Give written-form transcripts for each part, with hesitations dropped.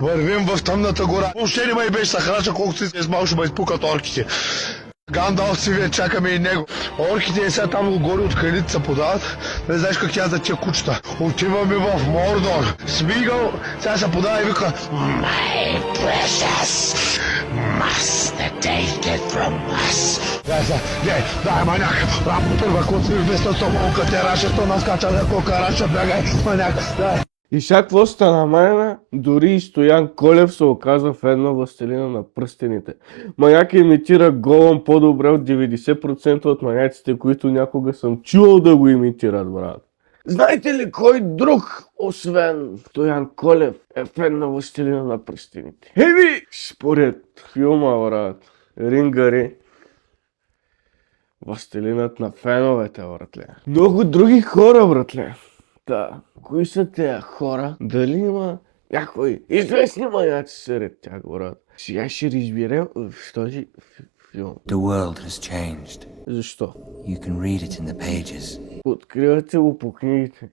Вървим в тъмната гора. Въобще не ме беше съхрача, колкото си малко ще ме изпукат орките. Гандалф си вие, чакаме и него. Орките и сега там горе от храните се подават. Не знаеш как тя за тия кучета. Отиваме в Мордор. Смигъл, сега се подава и вика: My precious, must take it from us. Дай, маняк, първа куци вместо стомолка, терашето наскача за кокараша, бягай, маняк, дай. И сега какво стана, майна? Дори и Стоян Колев се оказа фен на Властелина на пръстените. Маняк имитира Голъм по-добре от 90% от маняците, които някога съм чувал да го имитират, брат. Знаете ли кой друг, освен Стоян Колев, е фен на Властелина на пръстените? Еми, според филма, брат, Рингъри, Властелинът на феновете, братле. Много други хора, братле. Да, кои са тези хора? Дали има някои известни маняци сред тях, брат? Сега ще разберем в този филм. The world has changed. Защо? You can read it in the pages. Откривате го по книгите.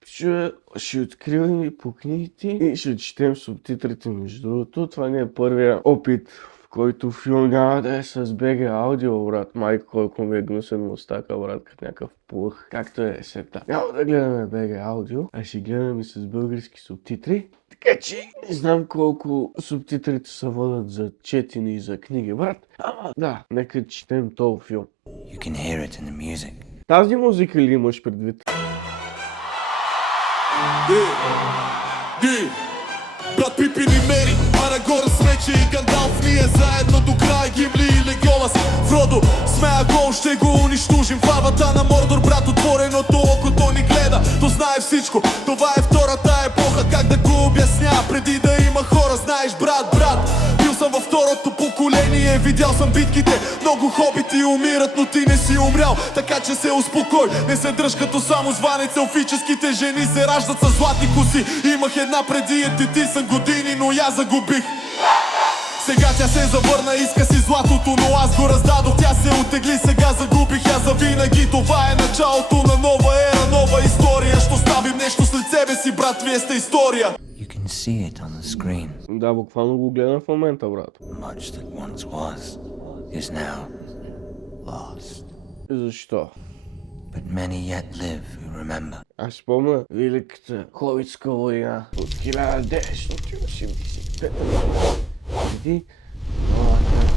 Ще откривам и по книгите и ще четем субтитрите. Между другото, това не е първия опит, в който филм няма да е с БГ аудио, брат. Майко, колко ми е гнусен мустака, брат, като някакъв плъх. Както е сета. Няма да гледаме БГ аудио, а ще гледаме и с български субтитри. Така че не знам колко субтитрите се водят за четене и за книги, брат. Ама да, нека четем този филм. You can hear it in the music. Тази музика ли имаш предвид? Брат Пипи ни мери, Арагорн с мече и Гандалф, ние заедно до края, Гимли и Леголас. Фродо, смея гол, ще го унищожим. Главата на Мордор, брат, отвореното око, той ни гледа, то знае всичко. Това е втората епоха, как да го обясня, преди да има хора, знаеш, брат. Бил съм във второто поколение, видял съм битките, много хобити умират, но ти не си умрял, така че се успокой, не се дръж като само званец. Селфическите жени се раждат с златни коси. Имах една преди етитисън години, но я загубих. Сега тя се завърна, иска си златото, но аз го раздадох. Тя се отегли, сега загубих я завинаги. Това е началото на нова ера, нова история. Ще оставим нещо след себе си, брат, вие сте история. You can see it on the screen. Да, буквално го гледам в момента, брат. Much that once was is now lost. Защо? But many yet live who remember. Аз спомня Великата Хобитска война от 1985 преди новата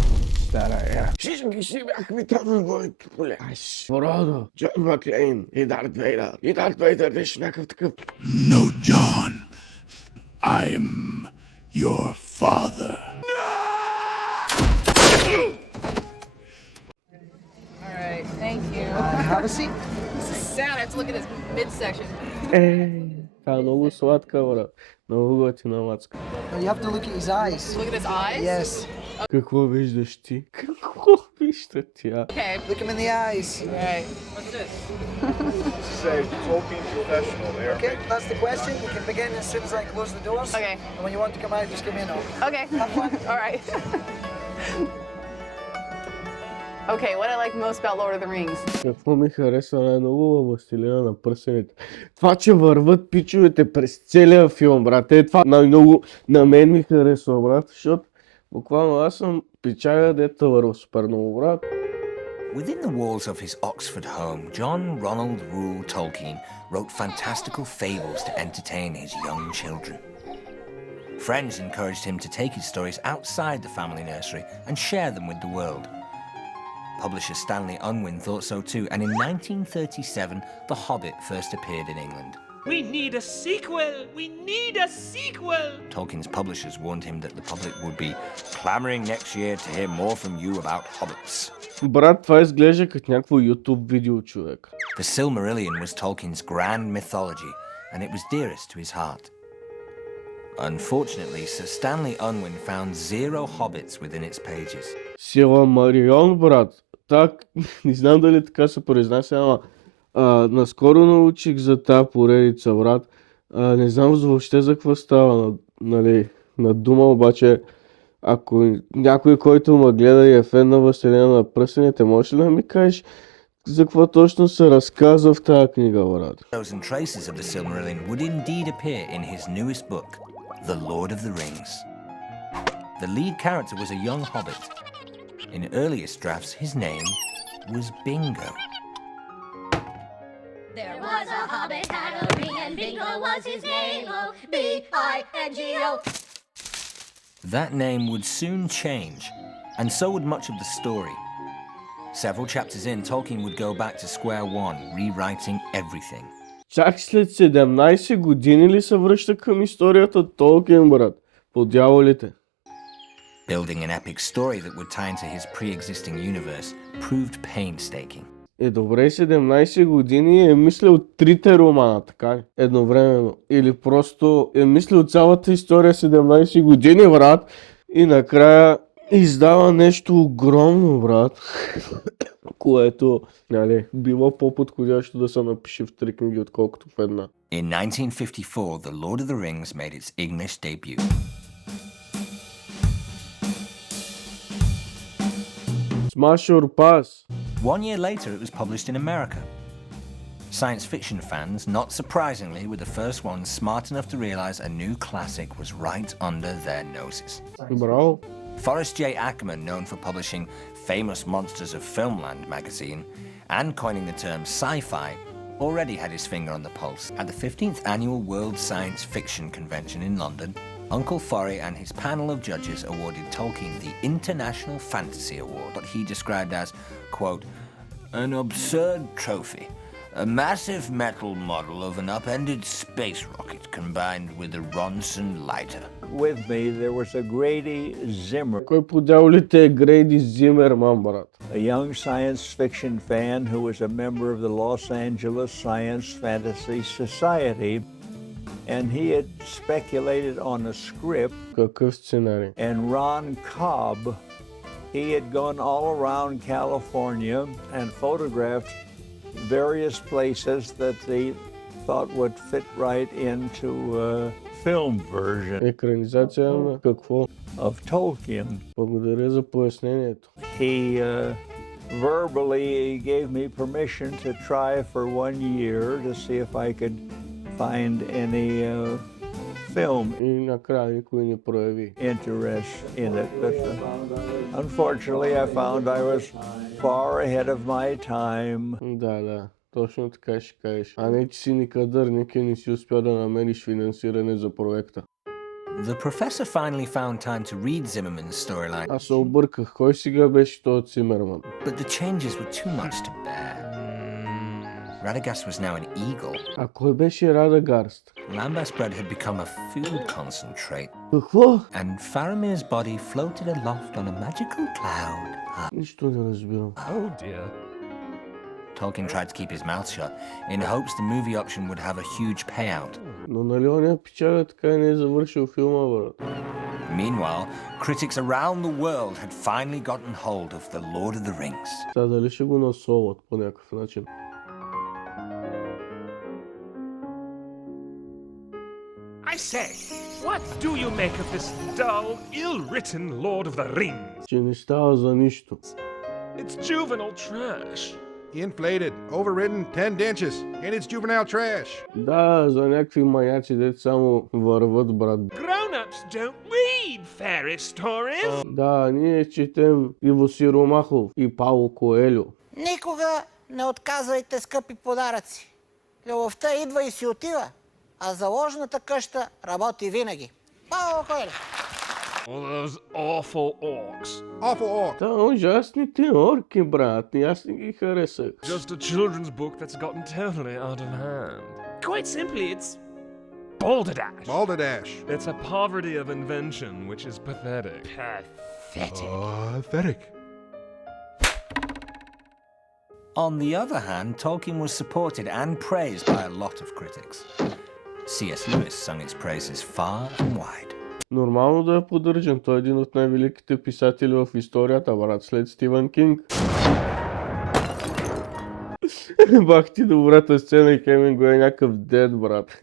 стара ера. Всички си бяхме там в бойното поле. Аз, Фродо, Джон Маклейн и Дарт Вейдър. И Дарт Вейдър беше някакъв такъв. No, John. I'm your father. Alright, thank you. Have a seat. This is sad. I have to look at his midsection. Това е много сладка, брат. Много готина мацка. No, you have to look at his eyes. Look at his eyes? Yes. Какво виждаш ти? Какво вижда тя? Okay. Look him in the eyes. Alright. What's this? Say, talking professional there. Okay, that's the question. You can begin as soon as I close the doors. Okay. And when you want to come out, just give me a knock. Okay. Have fun. Alright. Okay, what I like most about Lord of the Rings. Какво ми харесва най-много във Властелина на пръстените? Това, че върват пичовете през целия филм, брат. Това най-много на мен ми харесва, брат, защото буквално аз съм пичага, дето върва супер много, брат. Within the walls of his Oxford home, John Ronald Reuel Tolkien wrote fantastical fables to entertain his young children. Friends encouraged him to take his stories outside the family nursery and share them with the world. Publisher Stanley Unwin thought so too, and in 1937, The Hobbit first appeared in England. We need a sequel! We need a sequel! Tolkien's publishers warned him that the public would be clamoring next year to hear more from you about hobbits. Брат, това изглежда като някакво YouTube видео, човек. The Silmarillion was Tolkien's grand mythology, and it was dearest to his heart. Unfortunately, Sir Stanley Unwin found 0 hobbits within its pages. Силмарион, брат. Так, не знам дали така се произнася, ама наскоро научих за тази поредица, брат. Не знам въобще за какво става, нали, на дума, обаче ако някой, който ме гледа и е фен на Властелина на пръстените, можеш ли да ми кажеш за какво точно се разказва в тази книга, брат? Those and traces of the Silmarillion would indeed appear in his newest book, The Lord of the Rings. The lead character was a young hobbit. In earliest drafts, his name was Bingo. There was a hobbit had a ring and Bingo was his name. Oh, B-I-N-G-O. That name would soon change, and so would much of the story. Several chapters in, Tolkien would go back to square one, rewriting everything. Чак след 17 години ли се връща към историята Толкин, брат? По дяволите. Building an epic story that would tie into his pre-existing universe proved painstaking. Добре, 17 години е мислил 3 романа, така ли? Едновременно. Или просто е мислил цялата история 17 години, брат, и накрая издава нещо огромно, брат, което, нали, било по-подходящо да се напише в 3 книги, отколкото в една. In 1954, The Lord of the Rings made its English debut. Smash or pass? 1 year later, it was published in America. Science fiction fans, not surprisingly, were the first ones smart enough to realize a new classic was right under their noses. Браво. Forrest J. Ackerman, known for publishing Famous Monsters of Filmland magazine and coining the term sci-fi, already had his finger on the pulse. At the 15th Annual World Science Fiction Convention in London, Uncle Forry and his panel of judges awarded Tolkien the International Fantasy Award, what he described as, quote, an absurd trophy, a massive metal model of an upended space rocket combined with a Ronson lighter. With me, there was a Grady Zimmer, Кой по дяволите е Грейди Зимерман, брат? a young science fiction fan who was a member of the Los Angeles Science Fantasy Society, and he had speculated on a script, Какъв сценарий? and Ron Cobb, he had gone all around California and photographed various places that they thought would fit right into a film version Екранизация на какво? of Tolkien. Благодаря за пояснението. He verbally gave me permission to try for 1 year to see if I could find any film И накрая никой не прояви. interest in it. But unfortunately, I found I was far ahead of my time. Да, точно така ще кажеш. А не, че си никадърник и не си успя да намериш финансиране за проекта. The professor finally found time to read Zimmerman's storyline, Аз се обърках. Кой сега беше този Цимерман? but the changes were too much to bear. Radagast was now an eagle. А кой беше Радагарст? Lambas bread had become a food concentrate, Какво? and Faramir's body floated aloft on a magical cloud. Нищо не разбирам. Oh dear. Tolkien tried to keep his mouth shut in hopes the movie option would have a huge payout. Но нали оня печага така и не е завършил филма, брат? Meanwhile, critics around the world had finally gotten hold of The Lord of the Rings. Сега дали ще го насолват по някакъв начин? I say, what do you make of this dull, ill-written Lord of the Rings? Че не става за нищо. It's juvenile trash. Inflated, overridden, 10 inches, and it's juvenile trash. Да, за някакви маяци, дето само върват, брат. Grown-ups don't read fairy stories. Да, ние четем Иво Сиромахов и Пауло Коелю. Никога не отказвайте скъпи подаръци. Любовта идва и си отива, а заложната къща работи винаги. Пауло Коелю. All those awful orcs. Awful orc. Та, ужасните орки, брат, и аз не ги харесах. Just a children's book that's gotten totally out of hand. Quite simply, it's balderdash. Balderdash. It's a poverty of invention, which is pathetic. Pathetic. Pathetic. On the other hand, Tolkien was supported and praised by a lot of critics. C.S. Lewis sung its praises far and wide. Нормално да я поддържам. Той е един от най-великите писатели в историята, брат, след Стивън Кинг. Бах ти добрата сцена и Хемингуей го е някакъв дед, брат.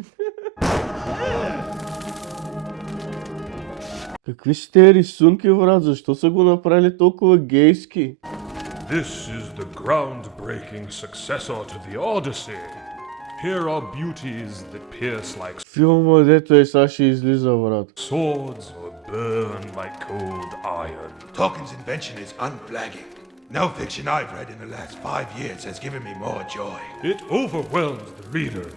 Какви са тези рисунки, брат? Защо са го направили толкова гейски? This is the groundbreaking successor to the Odyssey. Here are beauties that pierce like Филма, дето е сега ще излиза, брат. swords or burn like cold iron. Tolkien's invention is unflagging. No fiction I've read in the last 5 years has given me more joy. It overwhelms the reader.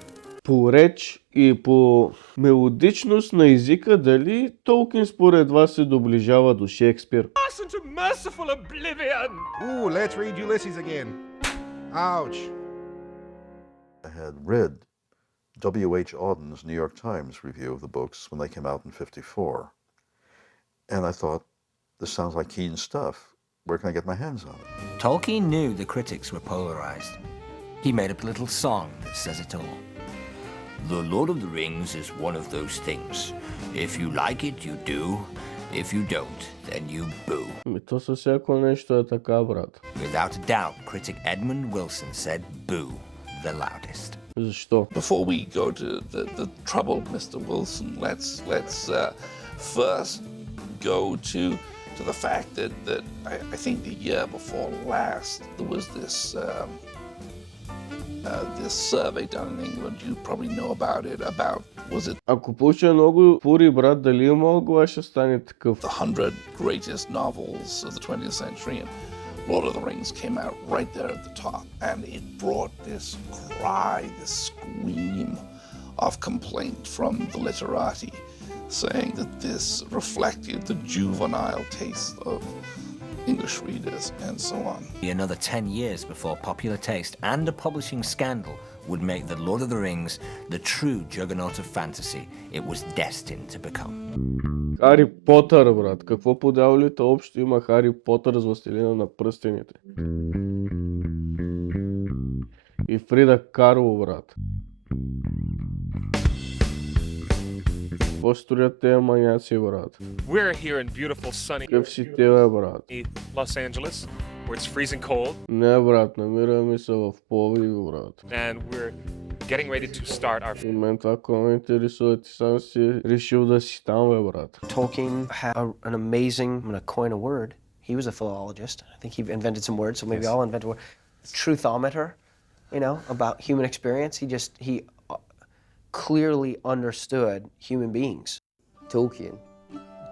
По реч и по мелодичност на езика, дали Толкин според вас се доближава до Шекспир? Pass into merciful oblivion! Ooh, let's read Ulysses again. Ouch. I had read W.H. Auden's New York Times review of the books when they came out in '54. And I thought, this sounds like Keen's stuff. Where can I get my hands on it? Tolkien knew the critics were polarized. He made up a little song that says it all. The Lord of the Rings is one of those things. If you like it, you do. If you don't, then you boo. То със всяко нещо е така, брат. Without a doubt, critic Edmund Wilson said boo the loudest. Защо? Before we go to the trouble, Mr. Wilson, let's first go to the fact that I think the year before last there was this survey done in England. You probably know about it. Was it? Ако получа много пури, брат, дали има отговор ще стане такъв? The 100 greatest novels of the 20th century, and Lord of the Rings came out right there at the top, and it brought this cry, this scream of complaint from the literati, saying that this reflected the juvenile taste of English readers and so on. Another 10 years before popular taste and a publishing scandal would make The Lord of the Rings the true juggernaut of fantasy it was destined to become. Хари Потър, брат. Какво по дяволите общо има Хари Потър с Властелина на пръстените? И Фрида Карло, брат. Какво строят тези маняци, брат? We're here in beautiful sunny Какъв си тебе, брат? Los Angeles, where it's freezing cold, Не, брат, намираме се в Пловдив, брат. and we're getting ready to start our... И мен това, какво ме интересува, ти сам си решил да си там, бе, брат. Tolkien had an amazing, I'm going to coin a word. He was a philologist. I think he invented some words, so maybe I'll invent a word. Truthometer, you know, about human experience. He clearly understood human beings. Tolkien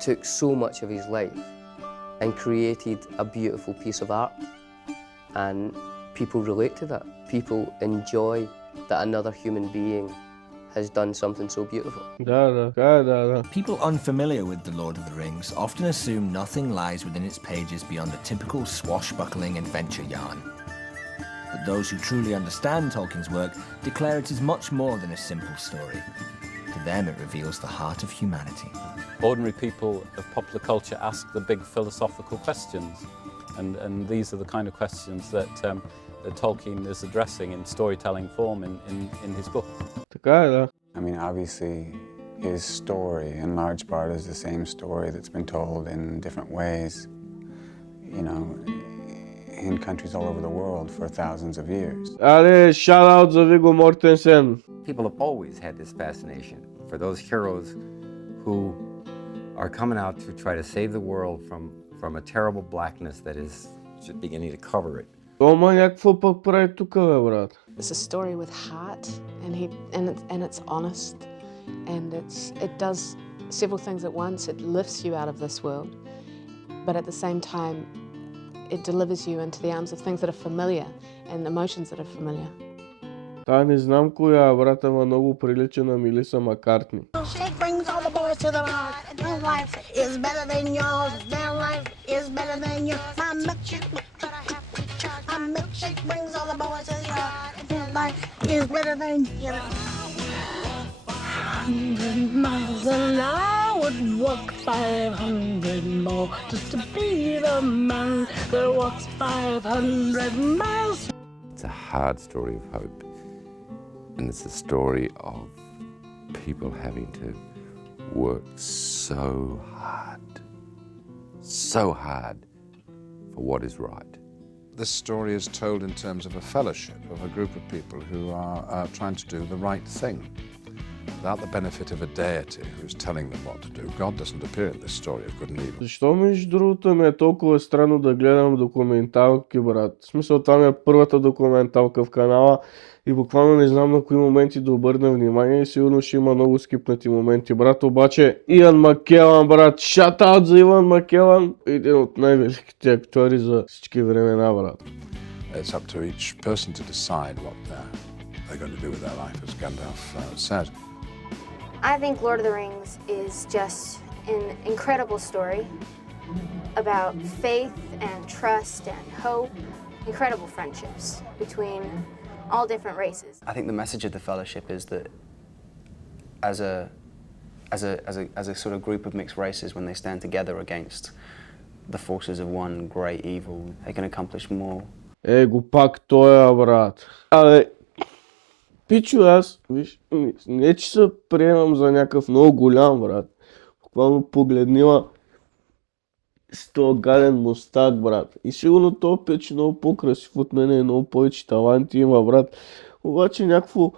took so much of his life and created a beautiful piece of art, and people relate to that. People enjoy that another human being has done something so beautiful. Да. People unfamiliar with The Lord of the Rings often assume nothing lies within its pages beyond a typical swashbuckling adventure yarn. But those who truly understand Tolkien's work declare it is much more than a simple story. To them it reveals the heart of humanity. Ordinary people of popular culture ask the big philosophical questions, and these are the kind of questions that Tolkien is addressing in storytelling form in his book. Така е, да. I mean, obviously, his story, in large part, is the same story that's been told in different ways, you know, in countries all over the world for thousands of years. Але, shout-out за Виго Мортенсен. People have always had this fascination for those heroes who are coming out to try to save the world from a terrible blackness that is just beginning to cover it. Тома някакво пък прави тук, бе, брат. It's a story with heart, and it's honest, and it does several things at once. It lifts you out of this world, but at the same time, it delivers you into the arms of things that are familiar and emotions that are familiar. Та не знам коя, брат, ама много прилича на Мелиса Маккартни. Shake brings all the boys to the bar. Their life is better than yours. Their life is better than yours. My milkshake, but I have to charge. My milkshake brings all the boys to the yard. Their life is better than yours. 100 miles and I would walk 500 more just to be the man that walks 500 miles. It's a hard story of hope, and it's a story of people having to work so hard for what is right. This story is told in terms of a fellowship, of a group of people who are trying to do the right thing, without the benefit of a deity who's telling them what to do. God doesn't appear in this story of good and evil. Защо между другото ми е толкова странно да гледам документалки, брат? В смисъл, това ми е първата документалка в канала И буквално не знам на кои моменти да обърна внимание и сигурно ще има много скипнати моменти, брат. Обаче Иан Маккелън, брат, shout out за Иан Маккелън, един от най-великите актьори за всички времена, брат. It's up to each person to decide what they're going to do with their life, as Gandalf said. I think Lord of the Rings is just an incredible story about faith and trust and hope, incredible friendships between all different races. I think the message of the Fellowship is that as a sort of group of mixed races, when they stand together against the forces of one great evil, they can accomplish more. Го пак тоя, брат. Абе, пичо, аз, виж, не че се приемам за някакъв много голям, брат. Буквално погледнила с този гаден мустак, брат. И сигурно този пич много по-красив от мен и много повече таланти има, брат. Обаче някакво,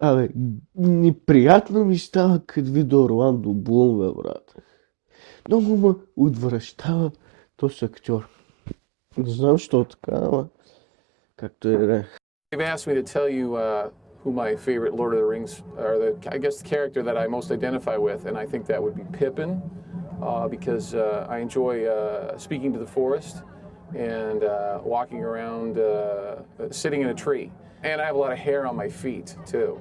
абе, неприятно ми става, като видя Орландо Блум, бе, брат. Много ме отвращава този актьор. Не знам, що така, ама както е, да. They've asked me to tell you who my favorite Lord of the Rings, or I guess the character that I most identify with, and I think that would be Pippin, because I enjoy speaking to the forest and walking around, sitting in a tree. And I have a lot of hair on my feet, too.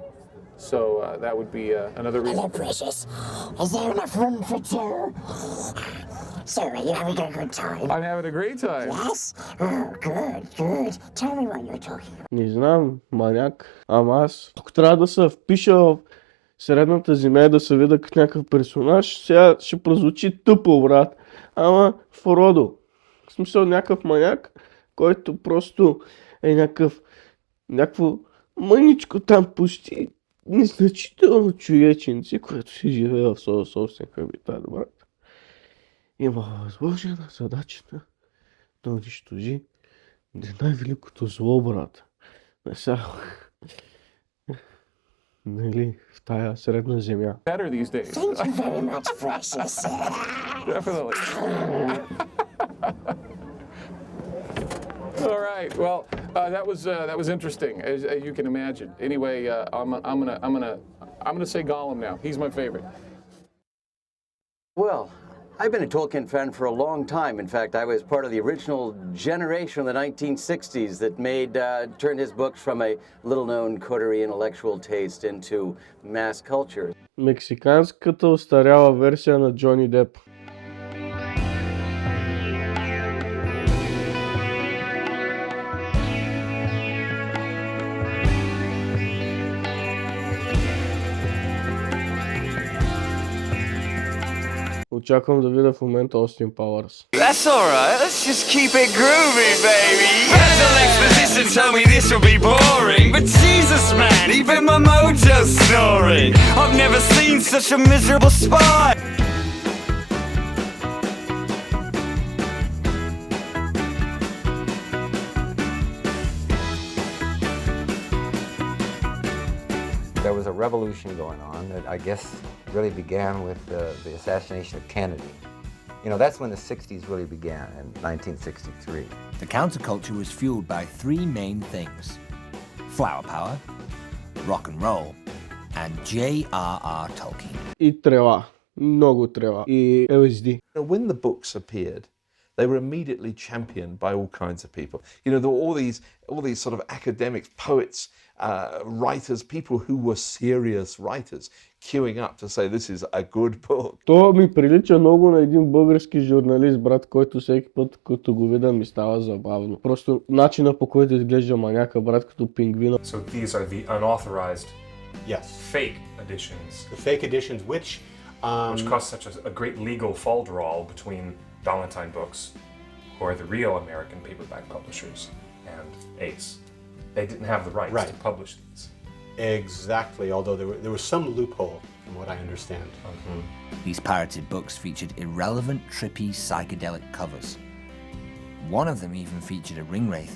So that would be another reason. Hello, precious. Is there enough room for two? So, are you having a good time? I'm having a great time. Yes? Oh, good, good. Tell me what you're talking about. Не знам, маняк. Ама аз тук трябва да се впиша в средната земя и да се видя като някакъв персонаж. Сега ще прозвучи тъпо, брат. Ама Фродо. В смисъл някакъв маняк, който просто е някакво мъничко там почти незначително човеченци, което си живее в своя собствен хабитат, брат. Има възложена задачата да унищожи най-великото зло, брат. Нали, в тая средна земя. Better these days. Thank you very much, precious. Definitely. All right. Well, that was interesting, as you can imagine. Anyway, I'm gonna say Gollum now. He's my favorite. Well, I've been a Tolkien fan for a long time. In fact, I was part of the original generation of the 1960s that turned his books from a little-known coterie intellectual taste into mass culture. Мексиканската остаряла версия на Джони Деп. Очаквам да видя в момента Остин Пауърс. That's alright, let's just keep it groovy, baby. Mental exposition told me this would be boring, but Jesus man, even my motor's snoring. I've never seen such a miserable spot. There was a revolution going on that I guess really began with the assassination of Kennedy. You know, that's when the 60s really began, in 1963. The counterculture was fueled by three main things: flower power, rock and roll, and J.R.R. Tolkien. И трева. Много трева. И LSD. When the books appeared, they were immediately championed by all kinds of people. You know, there were all these sort of academics, poets, writers, people who were serious writers, queuing up to say this is a good book. То ми прилича много на един български журналист, брат, който всеки път, като го видя, ми става забавно. Просто начина, по който изглежда маняка, брат, като пингвина. So these are the unauthorized, fake editions. The fake editions, which caused such a great legal falderall between Valentine Books, who are the real American paperback publishers, and Ace. They didn't have the rights to publish these. Exactly, although there was some loophole, from what I understand. These pirated books featured irrelevant, trippy, psychedelic covers. One of them even featured a ringwraith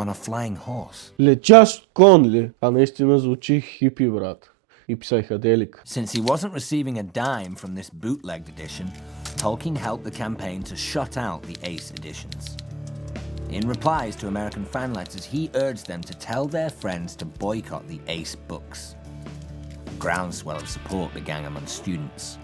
on a flying horse. Летящ кон ли? А наистина звучи хипи, брат. И psychedelic. Since he wasn't receiving a dime from this bootlegged edition, Tolkien helped the campaign to shut out the Ace editions. In replies to American fan letters, he urged them to tell their friends to boycott the Ace books. A groundswell of support began among students.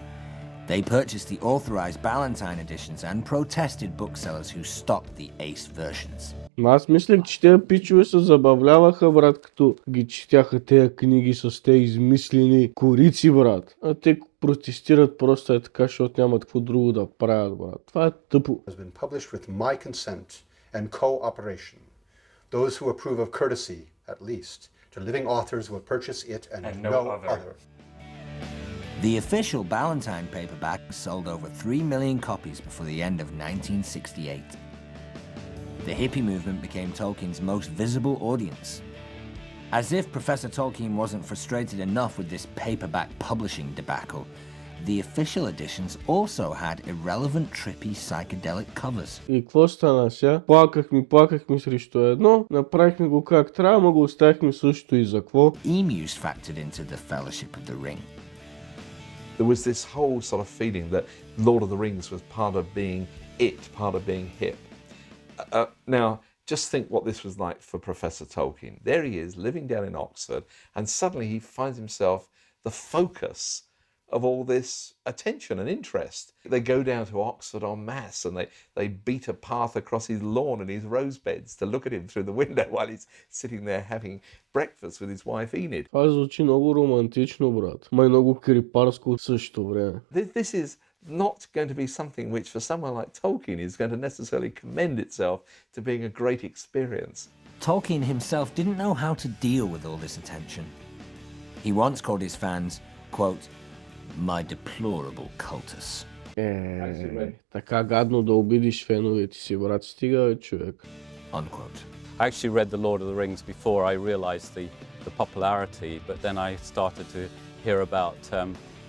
They purchased the authorized Ballantine editions and protested booksellers who stocked the Ace versions. Аз мислех, че тези пичове се забавляваха, брат, като ги четяха тези книги с тези измислени корици, брат. А те протестират просто е така, защото нямат какво друго да правят, брат. Това е тъпо. Has been published with my consent and cooperation. Those who approve of courtesy, at least, to living authors will purchase it and no other. The official Ballantine paperback sold over 3 million copies before the end of 1968. The hippie movement became Tolkien's most visible audience. As if Professor Tolkien wasn't frustrated enough with this paperback publishing debacle, the official editions also had irrelevant, trippy, psychedelic covers. И какво стана сега? Плакахме срещу едно, направихме го как трябва, но го оставихме също и за какво? Emus factored into the Fellowship of the Ring. There was this whole sort of feeling that Lord of the Rings was part of being it, part of being hip. Now, just think what this was like for Professor Tolkien. There he is, living down in Oxford, and suddenly he finds himself the focus of all this attention and interest. They go down to Oxford en masse and they beat a path across his lawn and his rose beds to look at him through the window while he's sitting there having breakfast with his wife Enid. Това звучи много романтично, брат. Ма и много крипарско в същото време. This is not going to be something which for someone like Tolkien is going to necessarily commend itself to being a great experience. Tolkien himself didn't know how to deal with all this attention. He once called his fans, quote, my deplorable cultus. Така гадно да обидиш феновете си, брат. Стига, човек. Unquote. I actually read The Lord of the Rings before I realized the popularity, but then I started to hear about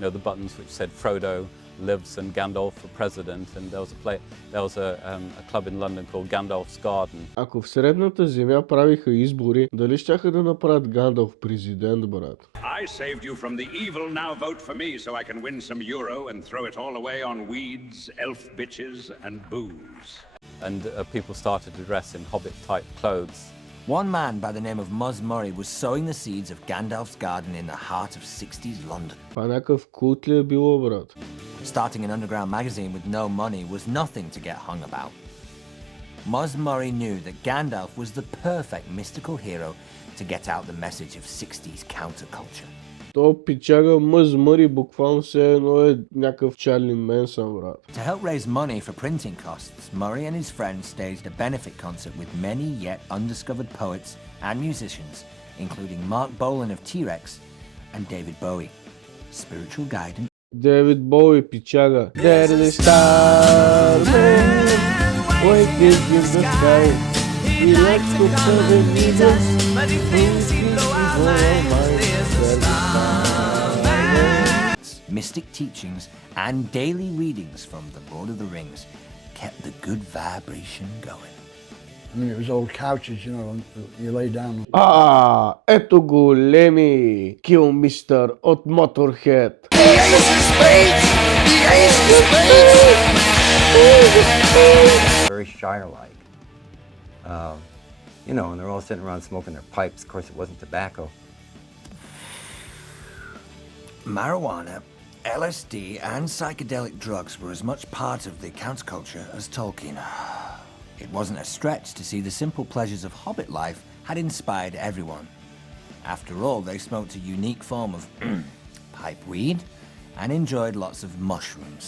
the buttons which said Frodo lives and Gandalf for president, and there was a club in London called Gandalf's Garden. Ако в Средната земя правиха избори, дали щяха да направят Гандалф президент, брат? I saved you from the evil, now vote for me so I can win some euro and throw it all away on weeds, elf bitches and booze. And people started to dress in hobbit-type clothes. One man by the name of Mus Murray was sowing the seeds of Gandalf's garden in the heart of 60s London. Това някакъв култ ли е било, брат? Starting an underground magazine with no money was nothing to get hung about. Mus Murray knew that Gandalf was the perfect mystical hero to get out the message of 60s counterculture. То пичага Мъз Мъри буквално все едно е някакъв Чарли Менсън, брат. To help raise money for printing costs, Murray and his friends staged a benefit concert with many yet undiscovered poets and musicians, including Mark Bolan of T-Rex and David Bowie. Spiritual guidance. David Bowie пичага. There the star man, waiting in the sky. He likes to play the needles, but he thinks he Mystic teachings and daily readings from the Lord of the Rings kept the good vibration going. I mean, it was old couches, you lay down. Ето големи Килмистър от Motorhead. Very Shire-like. And they're all sitting around smoking their pipes. Of course, it wasn't tobacco. Marijuana, LSD, and psychedelic drugs were as much part of the counterculture as Tolkien. It wasn't a stretch to see the simple pleasures of hobbit life had inspired everyone. After all, they smoked a unique form of pipe weed and enjoyed lots of mushrooms.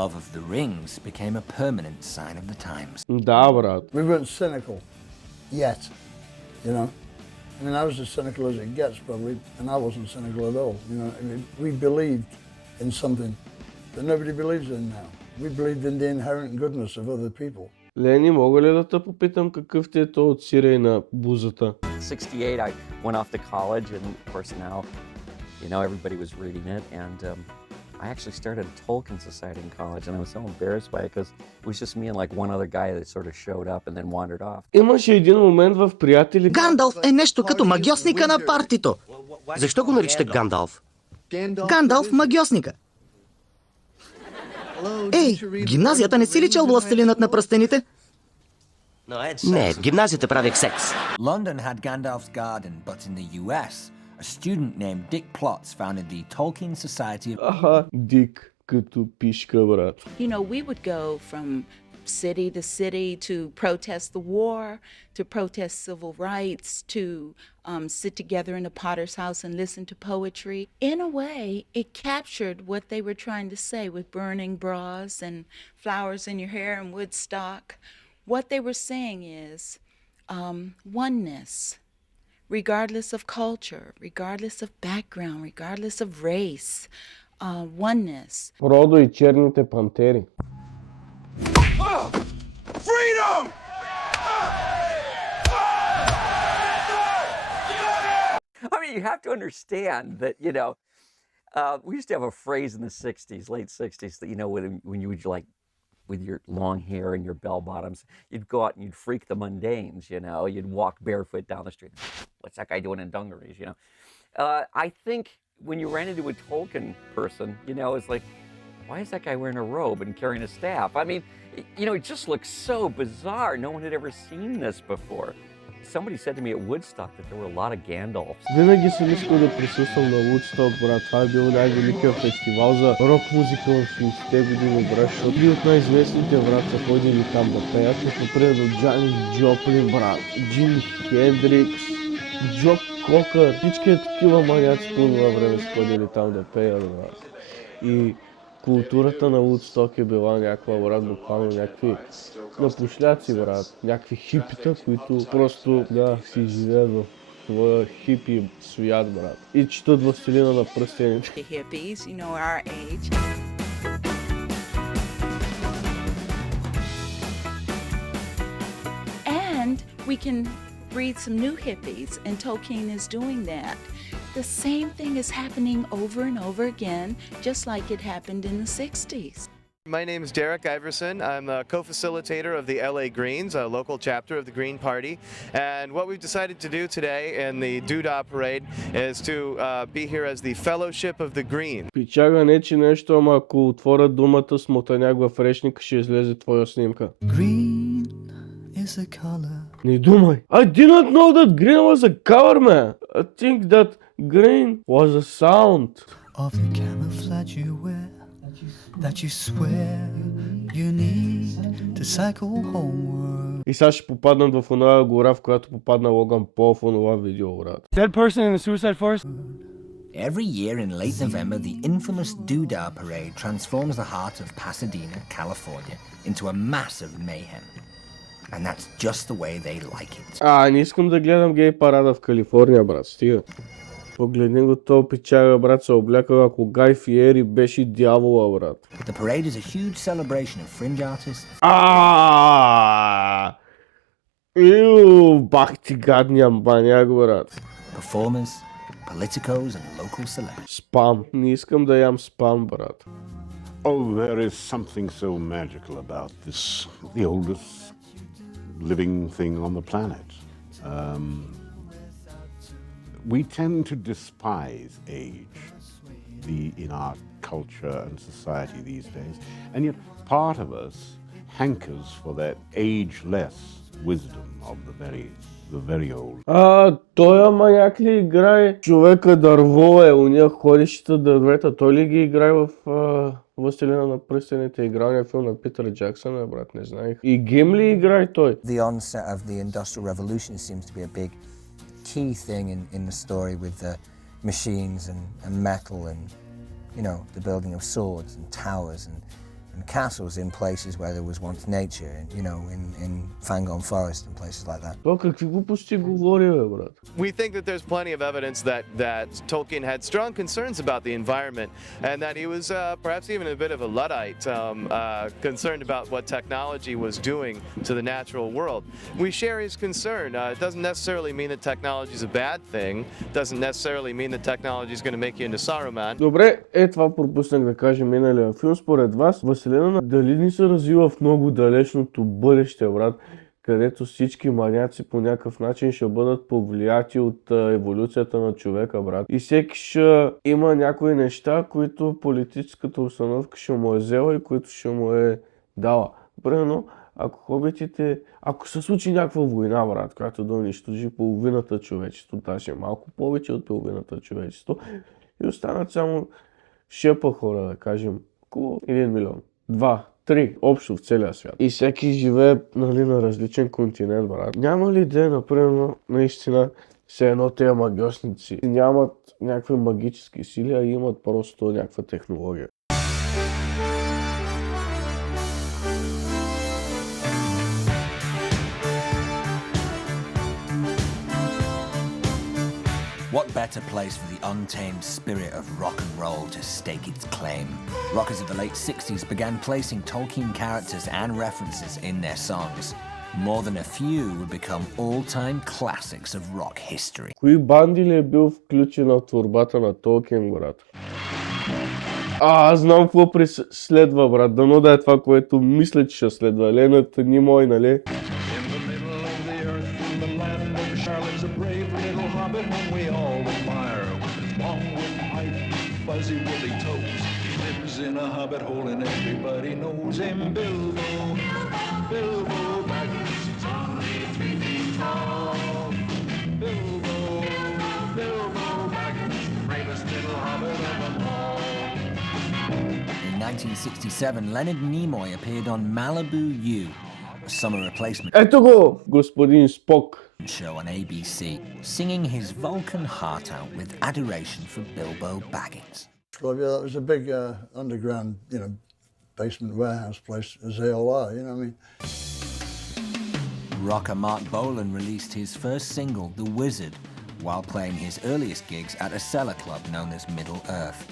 Love of the rings became a permanent sign of the times. Да, брат. We weren't cynical yet, I mean, I was as cynical as it gets, probably, and I wasn't cynical at all. I mean, we believed in something that nobody believes in now. We believed in the inherent goodness of other people. Лени, мога ли да те попитам какъв ти е то от сирей на бузата? 68, I went off to college, and of course now, everybody was reading it, and I actually started a Tolkien Society in college, and I was so embarrassed by it because it was just me and like one other guy that sort of showed up and then wandered off. Имаше един момент в приятели... Гандалф е нещо като магьосника на партито. Защо го наричате Гандалф? Гандалф магьосника. Ей, гимназията не си ли чел Властелинът на пръстените? Не, в гимназията правех секс. London had Gandalf's garden, but in the US, a student named Dick Plotz founded the Tolkien Society. Аха, Дик, като пишка, брат. You know, we would go from city to city to protest the war, to protest civil rights, to sit together in a potter's house and listen to poetry. In a way, it captured what they were trying to say with burning bras and flowers in your hair and Woodstock. What they were saying is oneness, regardless of culture, regardless of background, regardless of race, oneness. Фродо и черните пантери. Freedom! I mean, you have to understand that, you know, we used to have a phrase in the 60s, late 60s, that, you know, when you would like, with your long hair and your bell bottoms, you'd go out and you'd freak the mundanes, you know, you'd walk barefoot down the street. What's that guy doing in dungarees, you know? I think when you ran into a Tolkien person, you know, it's like, why is that guy wearing a robe and carrying a staff? I mean, you know, it just looks so bizarre. No one had ever seen this before. Somebody said to me at Woodstock that there were a lot of Gandalfs. Винаги съм искал да присъствам на Woodstock, брат. Това е бил най-великият фестивал за рок музика в 60-те години, брат. Защото и от най-известните, брат, са ходили там да пеят. Например, от Джанис Джоплин, брат, Джими Хендрикс, Джо Кокър. Всички такива маняци по това време са ходили там да пеят, брат. И културата на Woodstock е била някаква, брат, буквално някакви напушляци, брат, някакви хипита, които просто, да, си живеят в своя хипи свят, брат. И четат Властелина на пръстените. Hippies, you know, our age. And we can breed some new hippies, and Tolkien is doing that. The same thing is happening over and over again, just like it happened in the 60s. My name is Derek Iverson. I'm a co-facilitator of the LA Greens, a local chapter of the Green Party. And what we've decided to do today in the Doodah Parade is to be here as the Fellowship of the Green. Пичага не че нещо, ама ако отворят думата смотаняк в речника, ще излезе твоя снимка. Green is a color. Не думай. I did not know that green was a color, man. I think that green was a sound. Of the camouflage you wear, that you swear you need to cycle homeward. И сега ще попаднат в оная гора, в която попадна Логан Пол в онова видео, брат. Dead person in the suicide forest? Every year in late November, the infamous Doodah Parade transforms the heart of Pasadena, California, into a massive mayhem. And that's just the way they like it. Не искам да гледам гей парада в Калифорния, брат, стига. Погледни го то пичага, брат, се облякал, ако Гай Фиери беше дявола, брат. The parade is a huge celebration of fringe artists. Бах ти гадния баняк, брат. Performers, politicos and local celebs. Спам. Не искам да ям спам, брат. Oh, there is something so magical about this, the oldest living thing on the planet. We tend to despise age in our culture and society these days, and yet part of us hankers for that ageless wisdom of the very old. Той маняк ли играе човека дърво уния ходещите дървета? Той ли ги играе в Властелина на пръстените? Игралния филм на Питър Джаксън, брат, не знаех. И Гимли играе той. The onset of the Industrial Revolution seems to be a big key thing in the story with the machines and metal and, you know, the building of swords and towers and castles in places where there was once nature, you know, in Fangorn Forest and places like that. Какви глупости говори, брат? We think that there's plenty of evidence that Tolkien had strong concerns about the environment and that he was perhaps even a bit of a Luddite, concerned about what technology was doing to the natural world. We share his concern. It doesn't necessarily mean that technology is a bad thing. It doesn't necessarily mean that technology is going to make you into Saruman. Добре, това пропуснах да кажа миналия филм. Според вас, Властелина дали ни се развива в много далечното бъдеще, брат, където всички маняци по някакъв начин ще бъдат повлияти от еволюцията на човека, брат. И всеки ще има някои неща, които политическата установка ще му е взела и които ще му е дала. Примерно, ако хобитите, ако се случи някаква война, брат, която да унищожи половината човечество, даже малко повече от половината човечество, и останат само шепа хора, да кажем, около 1 милион, 2, 3, общо в целия свят. И всеки живее, нали, на различен континент, брат. Няма ли идея, например, наистина, все едно тези магиосници нямат някакви магически сили, а имат просто някаква технология? What better place for the untamed spirit of rock and roll to stake its claim? Rockers of the late 60s began placing Tolkien characters and references in their songs. More than a few would become all-time classics of rock history. Кои банди ли е бил включен в творбата на Толкин, брат? Аз знам какво следва, брат. Дано да е това, което мисля, че ще следва. Ленът ни мой, нали? Fuzzy woolly toes. He lives in a hobbit hole and everybody knows him. Bilbo, Bilbo Baggins. He's only 3 feet tall. Bilbo, Bilbo Baggins, the bravest little hobbit of them all. In 1967, Leonard Nimoy appeared on Malibu U, a summer replacement Ето го, господин Спок. show on ABC, singing his Vulcan heart out with adoration for Bilbo Baggins. Well, yeah, it was a big underground, basement warehouse place, as they all are, you know what I mean? Rocker Mark Bolan released his first single, The Wizard, while playing his earliest gigs at a cellar club known as Middle Earth,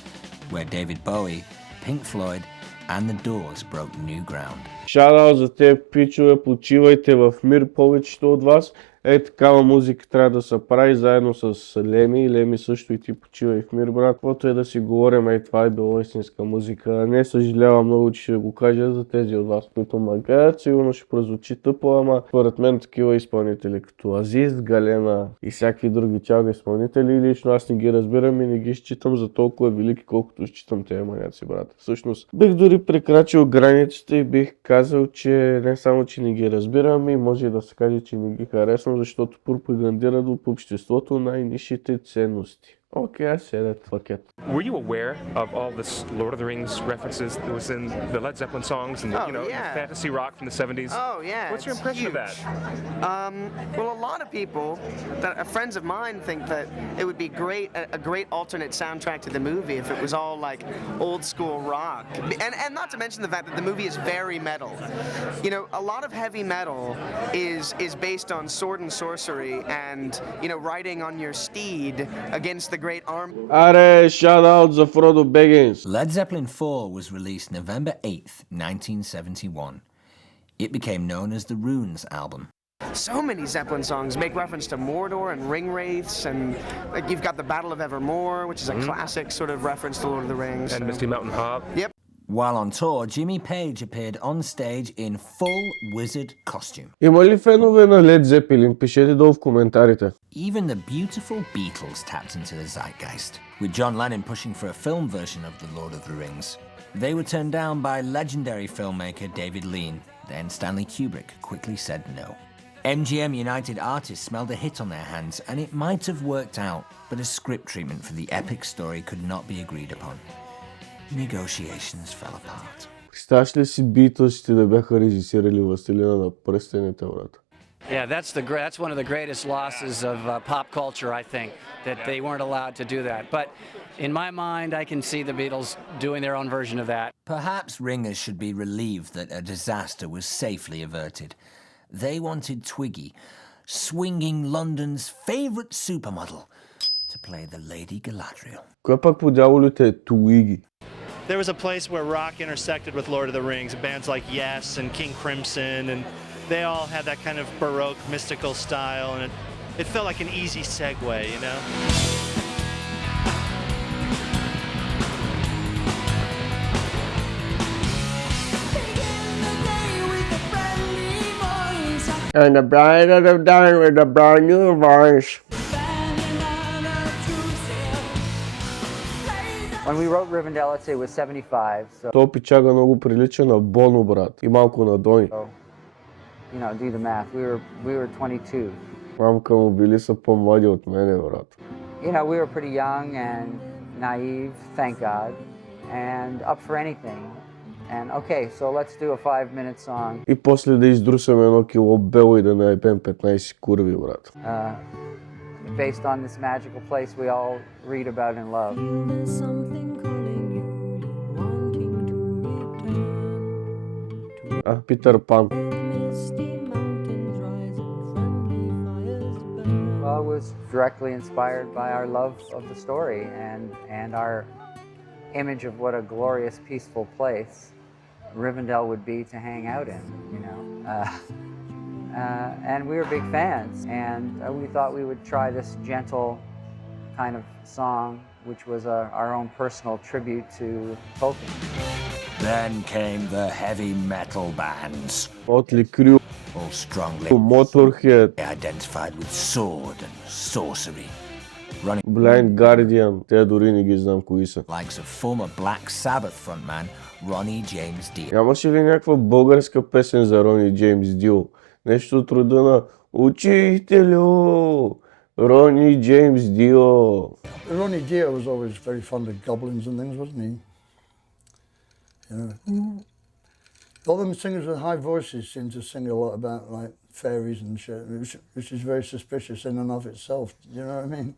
where David Bowie, Pink Floyd, and The Doors broke new ground. Шаут за те, пичове, почивайте в мир, повечето от вас. Такава музика трябва да се прави заедно с Леми. Леми също и ти почивай в мир, брат. Каквото е да си говорим, това е било истинска музика. Не съжалявам много, че ще го кажа за тези от вас, които мъгаят. Сигурно ще прозвучи тъпо, ама според мен такива изпълнители като Азиз, Галена и всякакви други чалга изпълнители, лично аз не ги разбирам и не ги считам за толкова велики, колкото считам тези маняци, брат. Всъщност, бих дори прекрачил границите и бих казал, че не само, че не ги разбирам, и може да се каже, че не ги харесвам, защото пропагандират в обществото най-нишите ценности. Okay, I said it. Fuck it. Were you aware of all this Lord of the Rings references that was in the Led Zeppelin songs and the fantasy rock from the 70s? Oh yeah. What's your impression of that? Well, a lot of people, friends of mine, think that it would be a great alternate soundtrack to the movie if it was all like old school rock, and not to mention the fact that the movie is very metal. A lot of heavy metal is based on sword and sorcery and riding on your steed against the great army. Аре, shout out за Фродо Бегинс. Led Zeppelin 4 was released November 8th, 1971. It became known as the Runes album. So many Zeppelin songs make reference to Mordor and ring wraiths, and like you've got the Battle of Evermore, which is a classic sort of reference to Lord of the Rings. And Misty Mountain Hop. Yep. While on tour, Jimmy Page appeared on stage in full wizard costume. Има ли фенове на Led Zeppelin? Пишете долу в коментарите. Even the beautiful Beatles tapped into the zeitgeist, with John Lennon pushing for a film version of The Lord of the Rings. They were turned down by legendary filmmaker David Lean. Then Stanley Kubrick quickly said no. MGM United artists smelled a hit on their hands, and it might have worked out, but a script treatment for the epic story could not be agreed upon. Negotiations fell apart. Представяш ли си Битлзите да бяха режисирали Властелина на пръстените, брат? Yeah, that's one of the greatest losses of pop culture, I think, that they weren't allowed to do that. But in my mind, I can see the Beatles doing their own version of that. Perhaps ringers should be relieved that a disaster was safely averted. They wanted Twiggy, swinging London's favourite supermodel, to play the Lady Galadriel. Кой пак по дяволите е Twiggy? There was a place where rock intersected with Lord of the Rings, bands like Yes and King Crimson, and they all had that kind of Baroque mystical style, and it felt like an easy segue, And the bride of the dime with the brand new voice. When we wrote Rivendell, let's say, it was 75. So То пичага много прилича на Боно, брат, и малко на Дони. you know, do the math. We were 22. Мамка му били са по-млади от мене, брат. You know, we were pretty young and naive, thank God, and up for anything. And okay, so let's do a 5-minute song. И после да издрусаме 1 кило бело и да наебем 15 курви, брат. Based on this magical place we all read about and love. Питър Пан. Well, it was directly inspired by our love of the story and our image of what a glorious, peaceful place Rivendell would be to hang out in, you know. And we were big fans, and we thought we would try this gentle kind of song, which was our own personal tribute to Tolkien. Then came the heavy metal bands. Motley Crue. All strongly Motorhead. Identified with sword and sorcery. Running Blind Guardian. Те дори не ги знам кои са. likes of former Black Sabbath frontman Ronnie James Dio. Нямаше ли някаква българска песен за Рони Джеймс Дио? Нещо от рода на Учителю! Ronnie James Dio. Ronnie Dio was always very fond of goblins and things, wasn't he? You know. All them singers with high voices seem to sing a lot about like fairies and shit, which is very suspicious in and of itself. You know what I mean?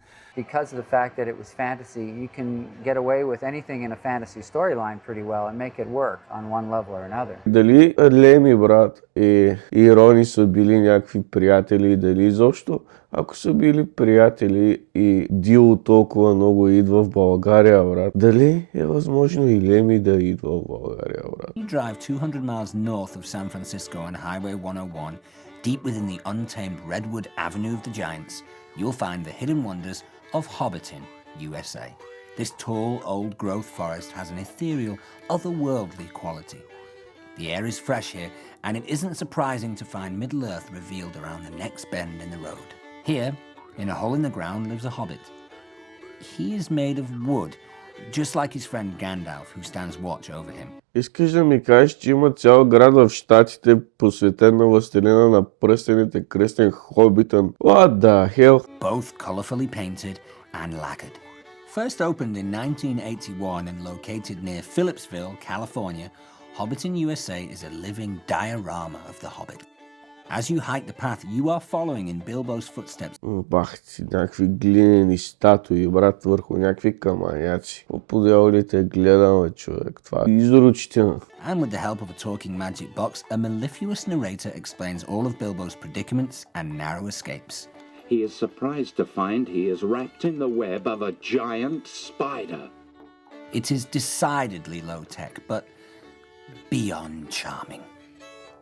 Because of the fact that it was fantasy, you can get away with anything in a fantasy storyline pretty well and make it work on one level or another. Дали Леми, брат, и Рони са били някакви приятели, дали изобщо, ако са били приятели и Дио толкова много идва в България, брат, дали е възможно и Леми да идва в България, брат? You drive 200 miles north of San Francisco on Highway 101, deep within the untamed Redwood Avenue of the Giants, you'll find the hidden wonders of Hobbiton, USA. This tall, old-growth forest has an ethereal, otherworldly quality. The air is fresh here, and it isn't surprising to find Middle-earth revealed around the next bend in the road. Here, in a hole in the ground, lives a hobbit. He is made of wood, just like his friend Gandalf, who stands watch over him. Искаш да ми кажеш, че има цял град в Щатите, посветен на Властелина на пръстените, кръстен Хобитън. What the hell? Both colorfully painted and lacquered. First opened in 1981 and located near Phillipsville, California, Hobbiton, USA is a living diorama of the Hobbit. As you hike the path, you are following in Bilbo's footsteps. Бах си, някакви глинени статуи, брат, върху някакви каманяци. По-подявалите гледаме, човек. Това е изручтина. And with the help of a talking magic box, a mellifluous narrator explains all of Bilbo's predicaments and narrow escapes. He is surprised to find he is wrapped in the web of a giant spider. It is decidedly low-tech, but beyond charming.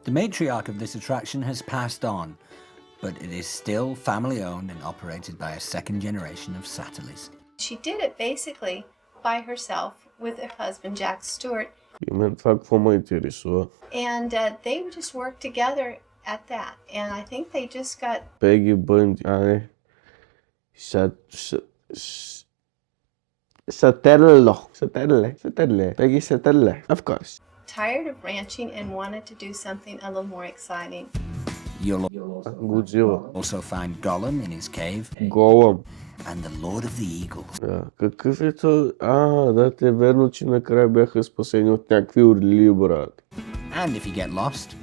The matriarch of this attraction has passed on, but it is still family-owned and operated by a second generation of Satterleys. She did it basically by herself with her husband, Jack Stewart. И мен това какво ме интересува. And they would just work together at that. And I think they just got... Пеги Бънди, не. Сателле. Пеги Сателле, of course. tired of ranching and wanted to do something a little more exciting. You'll also find Gollum in his cave. Gollum. And the Lord of the Eagles. Какъв е то? Да, те е верно, че накрая бяха спасени от някакви орли, брат. And if you get lost,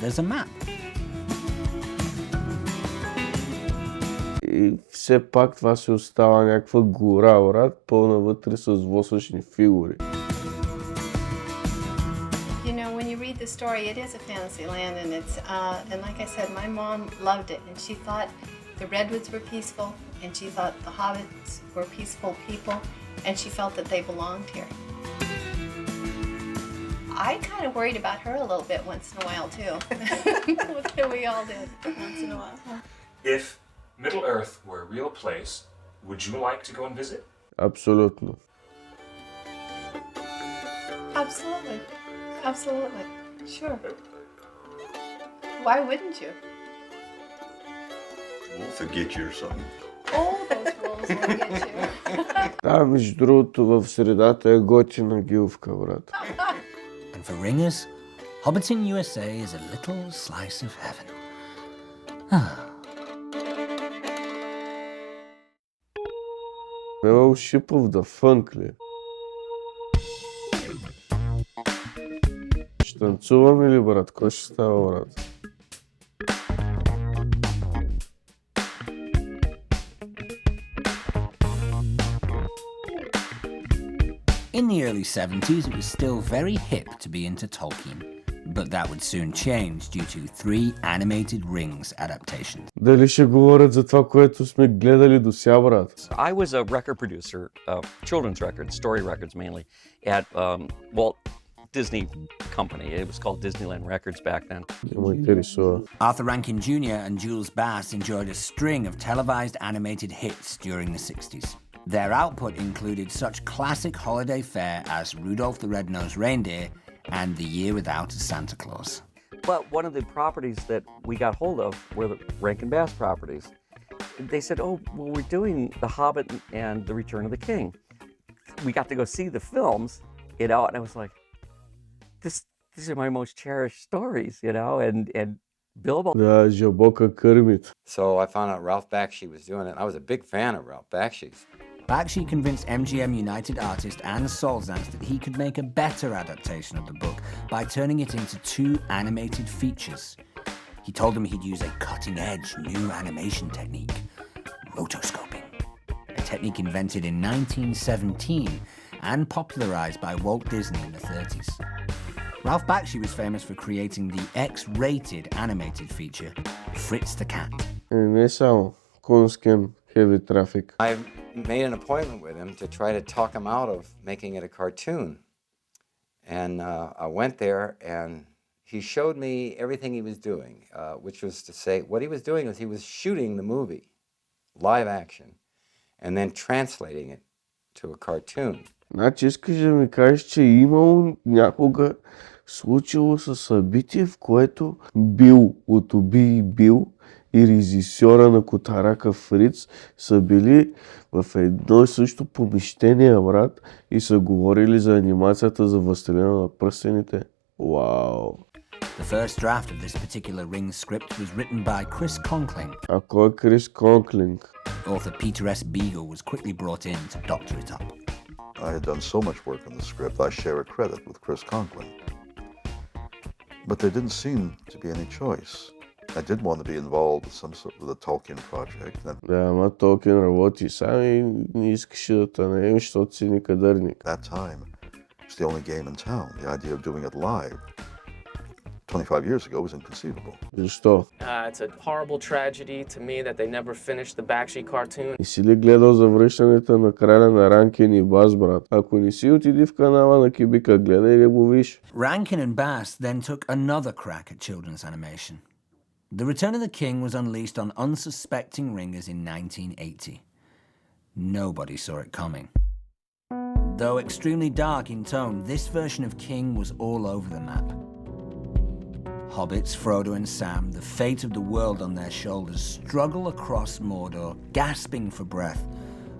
there's a map. И все пак това се остава някаква гора, брат, пълна вътре с восъчни фигури. The story, it is a fantasy land, and it's and like I said, my mom loved it, and she thought the redwoods were peaceful, and she thought the hobbits were peaceful people, and she felt that they belonged here. I kind of worried about her a little bit once in a while too. We all did once in a while. If Middle-earth were a real place, would you like to go and visit? Абсолютно. Absolutely. Absolutely. Sure. Why wouldn't you? We'll forget your son. All those rules will get you. Да, между другото, в средата е готина гилвка, брат. And for ringers, Hobbiton, USA is a little slice of heaven. Fellowship of the Funk ли? Ще танцуваме ли, брат? Кой ще става, брат? In the early 70s, it was still very hip to be into Tolkien, but that would soon change due to 3 animated Rings adaptations. Дали ще говорят за това, което сме гледали до сега, брат? I was a record producer of children's records, story records mainly, at Walt Disney Company. It was called Disneyland Records back then. Arthur Rankin Jr. and Jules Bass enjoyed a string of televised animated hits during the 60s. Their output included such classic holiday fare as Rudolph the Red-Nosed Reindeer and The Year Without a Santa Claus. But one of the properties that we got hold of were the Rankin Bass properties. They said, oh, well, we're doing The Hobbit and The Return of the King. We got to go see the films, you know, and I was like, these are my most cherished stories, you know, and Bilbo. Да, Жабока Kermit. So I found out Ralph Bakshi was doing it. I was a big fan of Ralph Bakshi's. Bakshi convinced MGM United artist Anne Solzance that he could make a better adaptation of the book by turning it into 2 animated features. He told him he'd use a cutting-edge new animation technique, rotoscoping, a technique invented in 1917 and popularized by Walt Disney in the 30s. Ralph Bakshi was famous for creating the X-rated animated feature, Fritz the Cat. Не само конскен heavy traffic. I made an appointment with him to try to talk him out of making it a cartoon. And I went there and he showed me everything he was doing, which was to say, what he was doing was he was shooting the movie, live action, and then translating it to a cartoon. Значи искаш да ми кажеш, че имало някога случило се събитие, в което Бил от Уби и Бил и режисьора на Котарака Фриц са били в едно и също помещение, брат, и са говорили за анимацията за Властелина на пръстените. Вау! The first draft of this particular Ring script was written by Chris Conkling. А кой е Крис Конклинг? Author Peter S. Beagle was quickly brought in to doctor it up. I had done so much work on the script, I share a credit with Chris Conkling. But there didn't seem to be any choice. I did want to be involved with some sort of the Tolkien project. Да, ама Tolkien работи сам и не искаше да тънем, защото си никадърник. That time, it was the only game in town. The idea of doing it live 25 years ago was inconceivable. Защо? It's a horrible tragedy to me that they never finished the Bakshi cartoon. И си ли гледал Завръщането на краля на Ранкин и Бас, брат? Ако не си, отиди в канала на Кибика Гледа и го виж. Rankin and Bass then took another crack at children's animation. The Return of the King was unleashed on unsuspecting ringers in 1980. Nobody saw it coming. Though extremely dark in tone, this version of King was all over the map. Hobbits, Frodo and Sam, the fate of the world on their shoulders, struggle across Mordor, gasping for breath,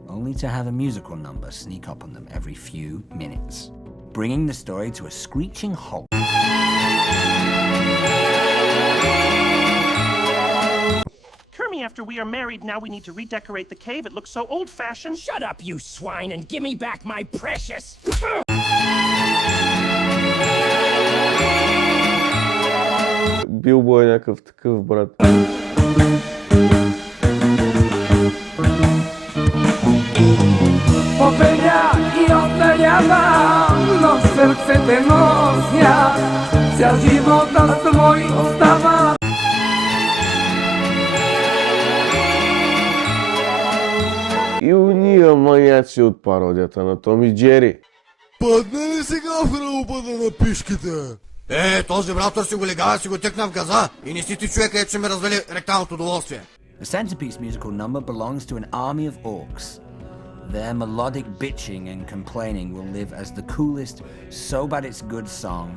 only to have a musical number sneak up on them every few minutes, bringing the story to a screeching halt. Kermie, after we are married, now we need to redecorate the cave. It looks so old-fashioned. Shut up, you swine, and give me back my precious... Билбо е някакъв такъв, брат. Popenia i oddajawa, no serce te nosia, wся života z tvojich ostava. И уния маняци от пародията на Том и Джери. Падне ли сега в работата на пишките? Този братър си го легава, си го тъкна в газа и не си ти човек, където ще ме развали ректалното удоволствие. The centerpiece musical number belongs to an army of orcs. Their melodic bitching and complaining will live as the coolest, so bad it's good song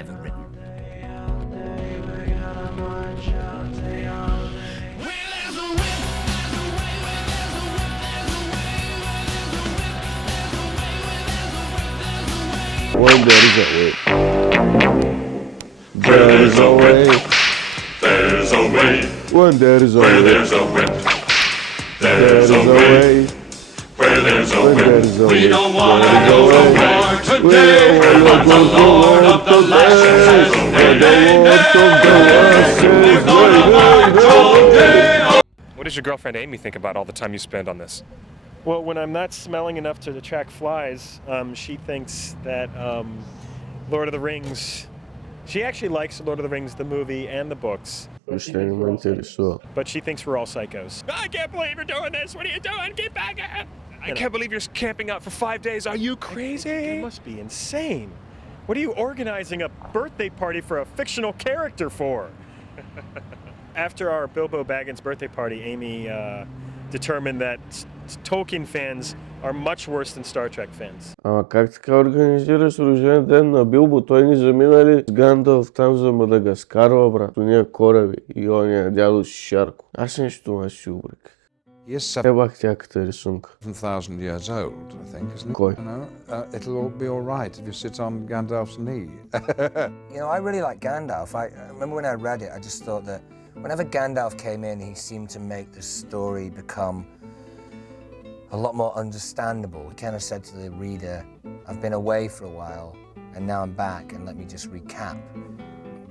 ever written. When there is a way. There is a way. There's a way. When there is a Where way. there's a wind. There's a way. Where there's a When wind. there's a We way. don't want to There's a go to way. war We today. don't But wanna the go Lord of the lashes has a way. The Lord of the lashes. We're gonna march all day. What does your girlfriend Amy think about all the time you spend on this? Well, when I'm not smelling enough to attract flies, she thinks that Lord of the Rings. She actually likes Lord of the Rings, the movie and the books. Въобще не ме интересува. But she thinks we're all psychos. I can't believe you're doing this. What are you doing? Get back here. I can't believe you're camping out for 5 days. Are you crazy? You must be insane. What are you organizing a birthday party for a fictional character for? After our Bilbo Baggins birthday party, Amy determined that Tolkien fans are much worse than Star Trek fans. Ама как така организираш рожден ден на Билбо? Той ни заминали с Гандалф там за Мадагаскар, брат. Уния кораби и ония дядо Шарко. Аз нещо ще обрек. Ебах тяката рисунка. 7,000 years old, I think, isn't it? Кой? You know, it'll all be all right if you sit on Gandalf's knee. You know, I really like Gandalf. I remember when I read it, I just thought that whenever Gandalf came in, he seemed to make the story become a lot more understandable. He kind of said to the reader, I've been away for a while, and now I'm back, and let me just recap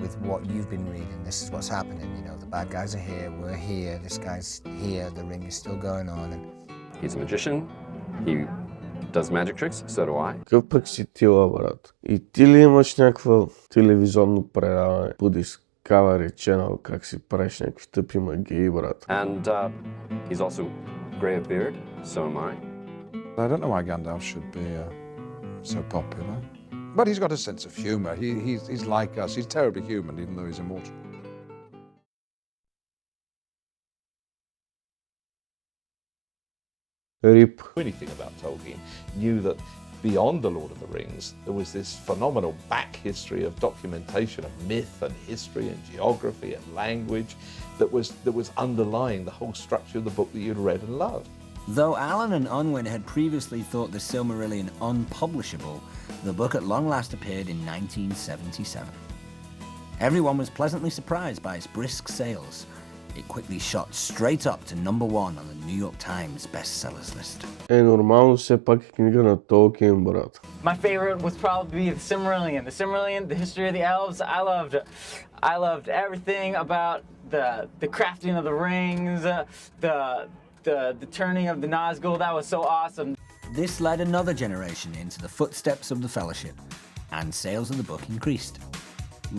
with what you've been reading. This is what's happening, you know, the bad guys are here, we're here, this guy's here, the ring is still going on. And he's a magician, he does magic tricks, so do I. Какъв пък си тила, брат? И ти ли имаш някакво телевизионно предаване по Discovery Channel, как си правиш някакви тъпи магии, брат? And he's also grey of beard, so am I. I don't know why Gandalf should be so popular. But he's got a sense of humour. He's like us. He's terribly human, even though he's immortal. Rip. Anything about Tolkien knew that beyond the Lord of the Rings, there was this phenomenal back history of documentation of myth and history and geography and language that was underlying the whole structure of the book that you'd read and loved. though Alan and Unwin had previously thought the Silmarillion unpublishable, the book at long last appeared in 1977. Everyone was pleasantly surprised by its brisk sales. It quickly shot straight up to #1 on the New York Times bestsellers list. Нормално все пак е книга на Толкин, брат. My favorite was probably the Silmarillion. The Silmarillion, the history of the elves. I loved everything about the crafting of the rings, the turning of the Nazgul. That was so awesome. This led another generation into the footsteps of the Fellowship, and sales of the book increased.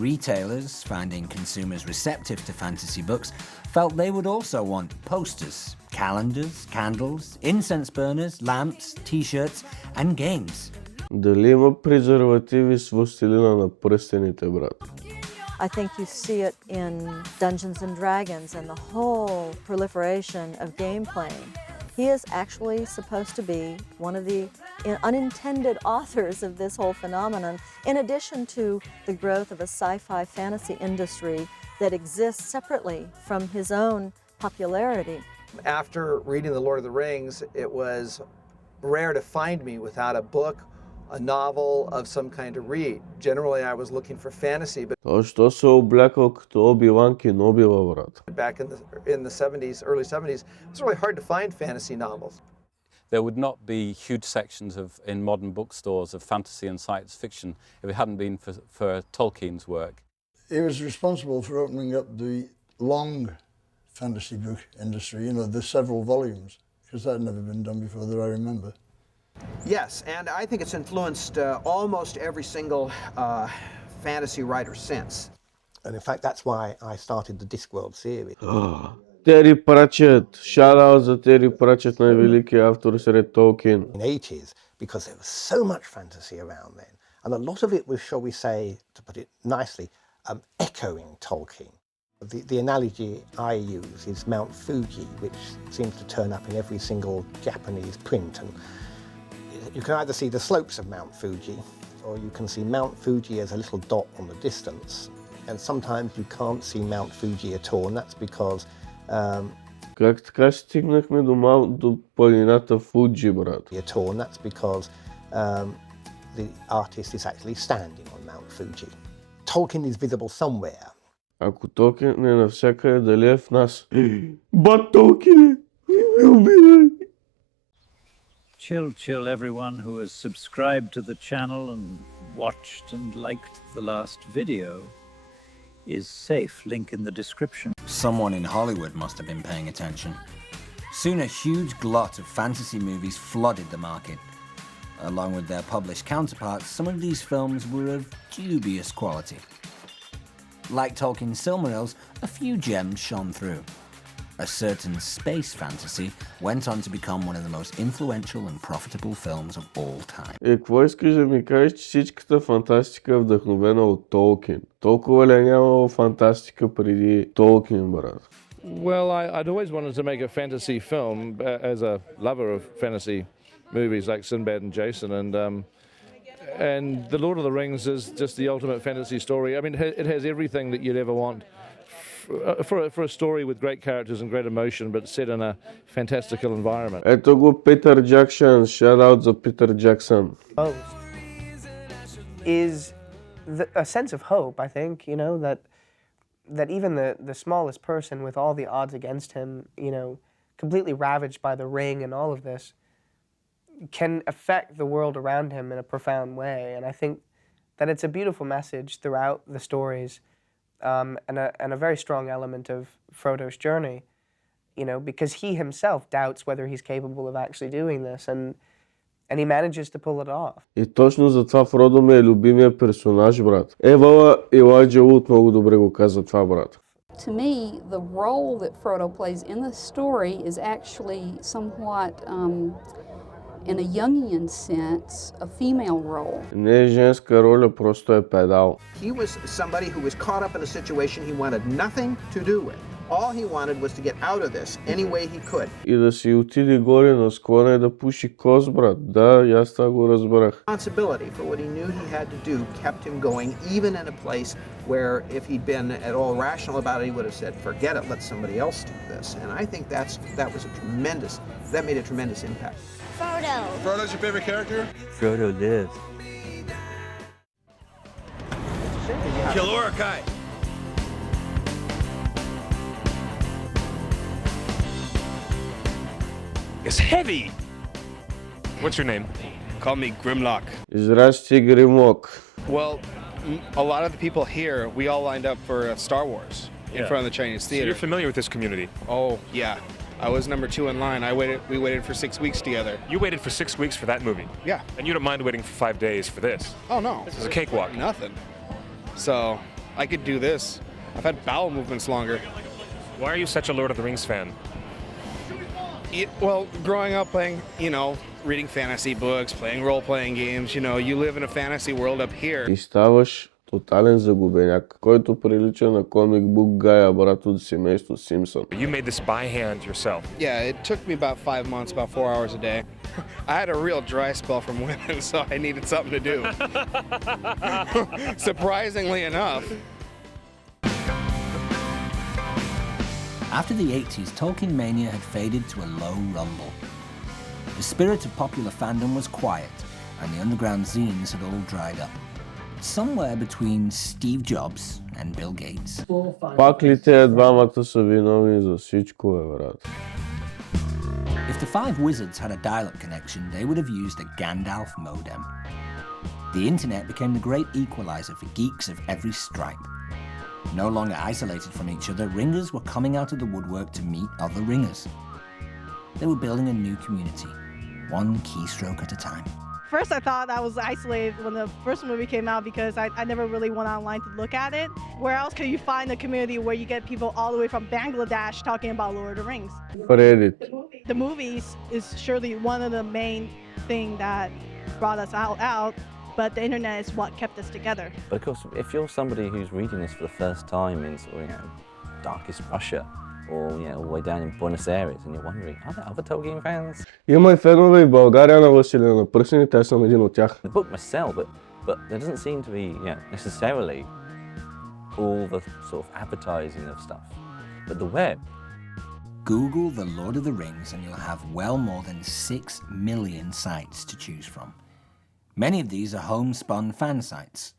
Retailers, finding consumers receptive to fantasy books, felt they would also want posters, calendars, candles, incense burners, lamps, t-shirts, and games. Дали има презервативи с Властелина на пръстените, брат? I think you see it in Dungeons and Dragons and the whole proliferation of game playing. He is actually supposed to be one of the unintended authors of this whole phenomenon, in addition to the growth of a sci-fi fantasy industry that exists separately from his own popularity. After reading The Lord of the Rings, it was rare to find me without a book, a novel of some kind to read. Generally, I was looking for fantasy, but Що се облякал като Оби-Ван Кенобила, брат? back in the 70s, early 70s, it was really hard to find fantasy novels. There would not be huge sections in modern bookstores of fantasy and science fiction if it hadn't been for Tolkien's work. He was responsible for opening up the long fantasy book industry, you know, the several volumes, because that had never been done before that I remember. Yes, and I think it's influenced almost every single fantasy writer since. And in fact, that's why I started the Discworld series. Тери Пратчет. Shout-out за Тери Пратчет, най-великият автор сред Толкин. In the 80s, because there was so much fantasy around then. And a lot of it was, shall we say, to put it nicely, echoing Tolkien. The analogy I use is Mount Fuji, which seems to turn up in every single Japanese print. And you can either see the slopes of Mount Fuji, or you can see Mount Fuji as a little dot on the distance. And sometimes you can't see Mount Fuji at all, and that's because... Как така стигнахме до планината Фуджи, брат? At all, and that's because the artist is actually standing on Mount Fuji. Tolkien is visible somewhere. Ако Толкин е навсякъде, дали е в нас? But Толкин е умирай! Chill everyone who has subscribed to the channel and watched and liked the last video is safe, link in the description. Someone in Hollywood must have been paying attention. Soon a huge glut of fantasy movies flooded the market. Along with their published counterparts, some of these films were of dubious quality. Like Tolkien's Silmarils, a few gems shone through. A certain space fantasy went on to become one of the most influential and profitable films of all time. Какво искаш да ми кажеш, че всичката фантастика е вдъхновена от Толкин? Толкова ли е нямало фантастика преди Толкин, брат? Well, I'd always wanted to make a fantasy film as a lover of fantasy movies like Sinbad and Jason, and The Lord of the Rings is just the ultimate fantasy story. I mean, it has everything that you'd ever want for a story with great characters and great emotion, but set in a fantastical environment. Ето го Питър Джаксън. Shout out за Питър Джаксън. Is a sense of hope, I think, you know, that even the smallest person with all the odds against him, you know, completely ravaged by the ring and all of this, can affect the world around him in a profound way. And I think that it's a beautiful message throughout the stories, and a very strong element of Frodo's journey, you know, because he himself doubts whether he's capable of actually doing this, and he manages to pull it off. И точно затова Фродо ми е любимия персонаж, брат. Евала Елайджа Вуд много добре го каза това, брат. To me, the role that Frodo plays in the story is actually somewhat, in a Jungian sense, a female role. Не е женска роля, просто е педал. He was somebody who was caught up in a situation he wanted nothing to do with. All he wanted was to get out of this any way he could. И да си отиде горе на склона и да пуши коз, брат. Да, и аз това го разбрах. Responsibility for what he knew he had to do kept him going, even in a place where if he'd been at all rational about it, he would have said, forget it, let somebody else do this. And I think that made a tremendous impact. Frodo. Frodo's your favorite character? Frodo lives. Kill Uruk-hai. It's heavy! What's your name? Call me Grimlock. Здрасти, Гримлок. Well, a lot of the people here, we all lined up for Star Wars in front of the Chinese theater. So you're familiar with this community? Oh, yeah. I was number 2 in line. We waited for 6 weeks together. You waited for 6 weeks for that movie? Yeah. And you don't mind waiting for 5 days for this? Oh, no. This is a cakewalk. Nothing. So, I could do this. I've had bowel movements longer. Why are you such a Lord of the Rings fan? Well, growing up playing, you know, reading fantasy books, playing role-playing games, you know, you live in a fantasy world up here. И ставаш тотален загубеняк, който прилича на комик бук Гая, брат от семейство Симпсън. You made this by hand yourself? Yeah, it took me about 5 months, about 4 hours a day. I had a real dry spell from women, so I needed something to do. Surprisingly enough. After the 80s, Tolkien mania had faded to a low rumble. The spirit of popular fandom was quiet, and the underground zines had all dried up. Somewhere between Steve Jobs and Bill Gates. Пак ли те двамата са виновни за всичко, брат? If the 5 wizards had a dial-up connection, they would have used a Gandalf modem. The internet became the great equalizer for geeks of every stripe. No longer isolated from each other, ringers were coming out of the woodwork to meet other ringers. They were building a new community, one keystroke at a time. First I thought I was isolated when the first movie came out because I never really went online to look at it. Where else could you find a community where you get people all the way from Bangladesh talking about Lord of the Rings? Reddit. The movies is surely one of the main thing that brought us out, but the internet is what kept us together. But of course, if you're somebody who's reading this for the first time in sort of, darkest Russia, or all the way down in Buenos Aires, and you're wondering, are there other Tolkien fans? Има и фенове и в България на Властелина на пръстените, аз съм един от тях. The book must sell, but there doesn't seem to be necessarily all the sort of advertising of stuff. But the web. Google The Lord of the Rings and you'll have well more than 6 million sites to choose from. Many of these are homespun fan sites.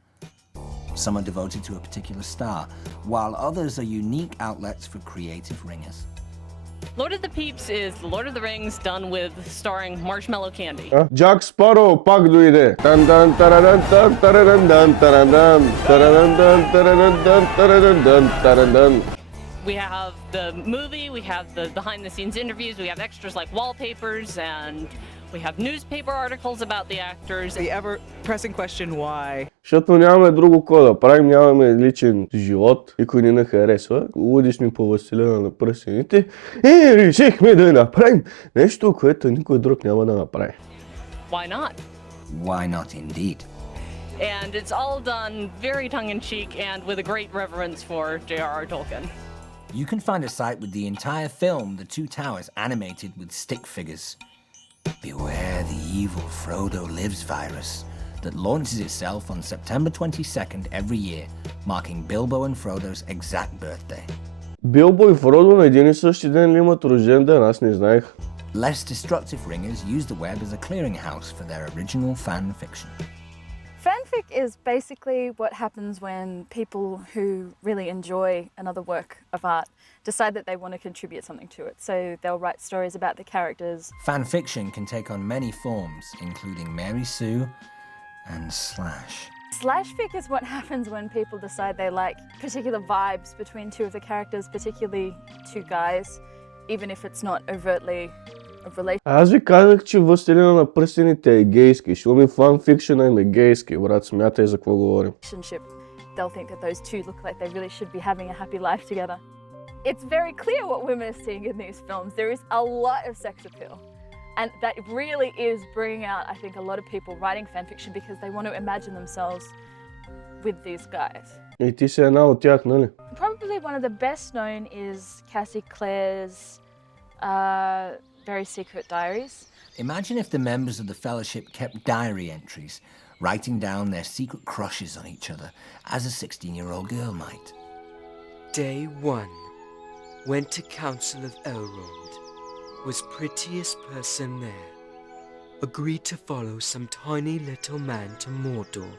Some are devoted to a particular star, while others are unique outlets for creative ringers. Lord of the Peeps is The Lord of the Rings done with starring marshmallow candy. Джак Спароу пак дойде. Тан-дан, тарадан, тан, тарадан, дан, тарадан, тарадан, дан, тарадан, дан, тарадан, дан, тарадан. We have the movie, we have the behind-the-scenes interviews, we have extras like wallpapers, and we have newspaper articles about the actors. The ever-pressing question, why? Защото нямаме друго кода. Правим, нямаме личен живот. Никой не ни харесва. Луди сме по Властелина на пръстените. И решихме да направим нещо, което никой друг няма да направи. Why not? Why not indeed? And it's all done very tongue-in-cheek and with a great reverence for J.R.R. Tolkien. You can find a site with the entire film, The Two Towers, animated with stick figures. Beware the evil Frodo lives virus that launches itself on September 22nd every year, marking Bilbo and Frodo's exact birthday. Билбо и Фродо на един и същи ден ли имат рожден ден? Аз не знаех. Less destructive ringers use the web as a clearinghouse for their original fan fiction. Fanfic is basically what happens when people who really enjoy another work of art decide that they want to contribute something to it. So they'll write stories about the characters. Fan fiction can take on many forms, including Mary Sue and Slash. Slashfic is what happens when people decide they like particular vibes between two of the characters, particularly two guys, even if it's not overtly a relationship. Аз ви казах, че Властелина на пръстените е гейски. Шо ми фанфикшена им е гейски. Брат, смятай за какво говорим. They'll think that those two look like they really should be having a happy life together. It's very clear what women are seeing in these films. There is a lot of sex appeal. And that really is bringing out, I think, a lot of people writing fanfiction because they want to imagine themselves with these guys. И ти си една от тях, нали? Probably one of the best known is Cassie Clare's very secret diaries. Imagine if the members of the Fellowship kept diary entries, writing down their secret crushes on each other, as a 16-year-old girl might. Day 1. Went to Council of Elrond. Was prettiest person there. Agreed to follow some tiny little man to Mordor.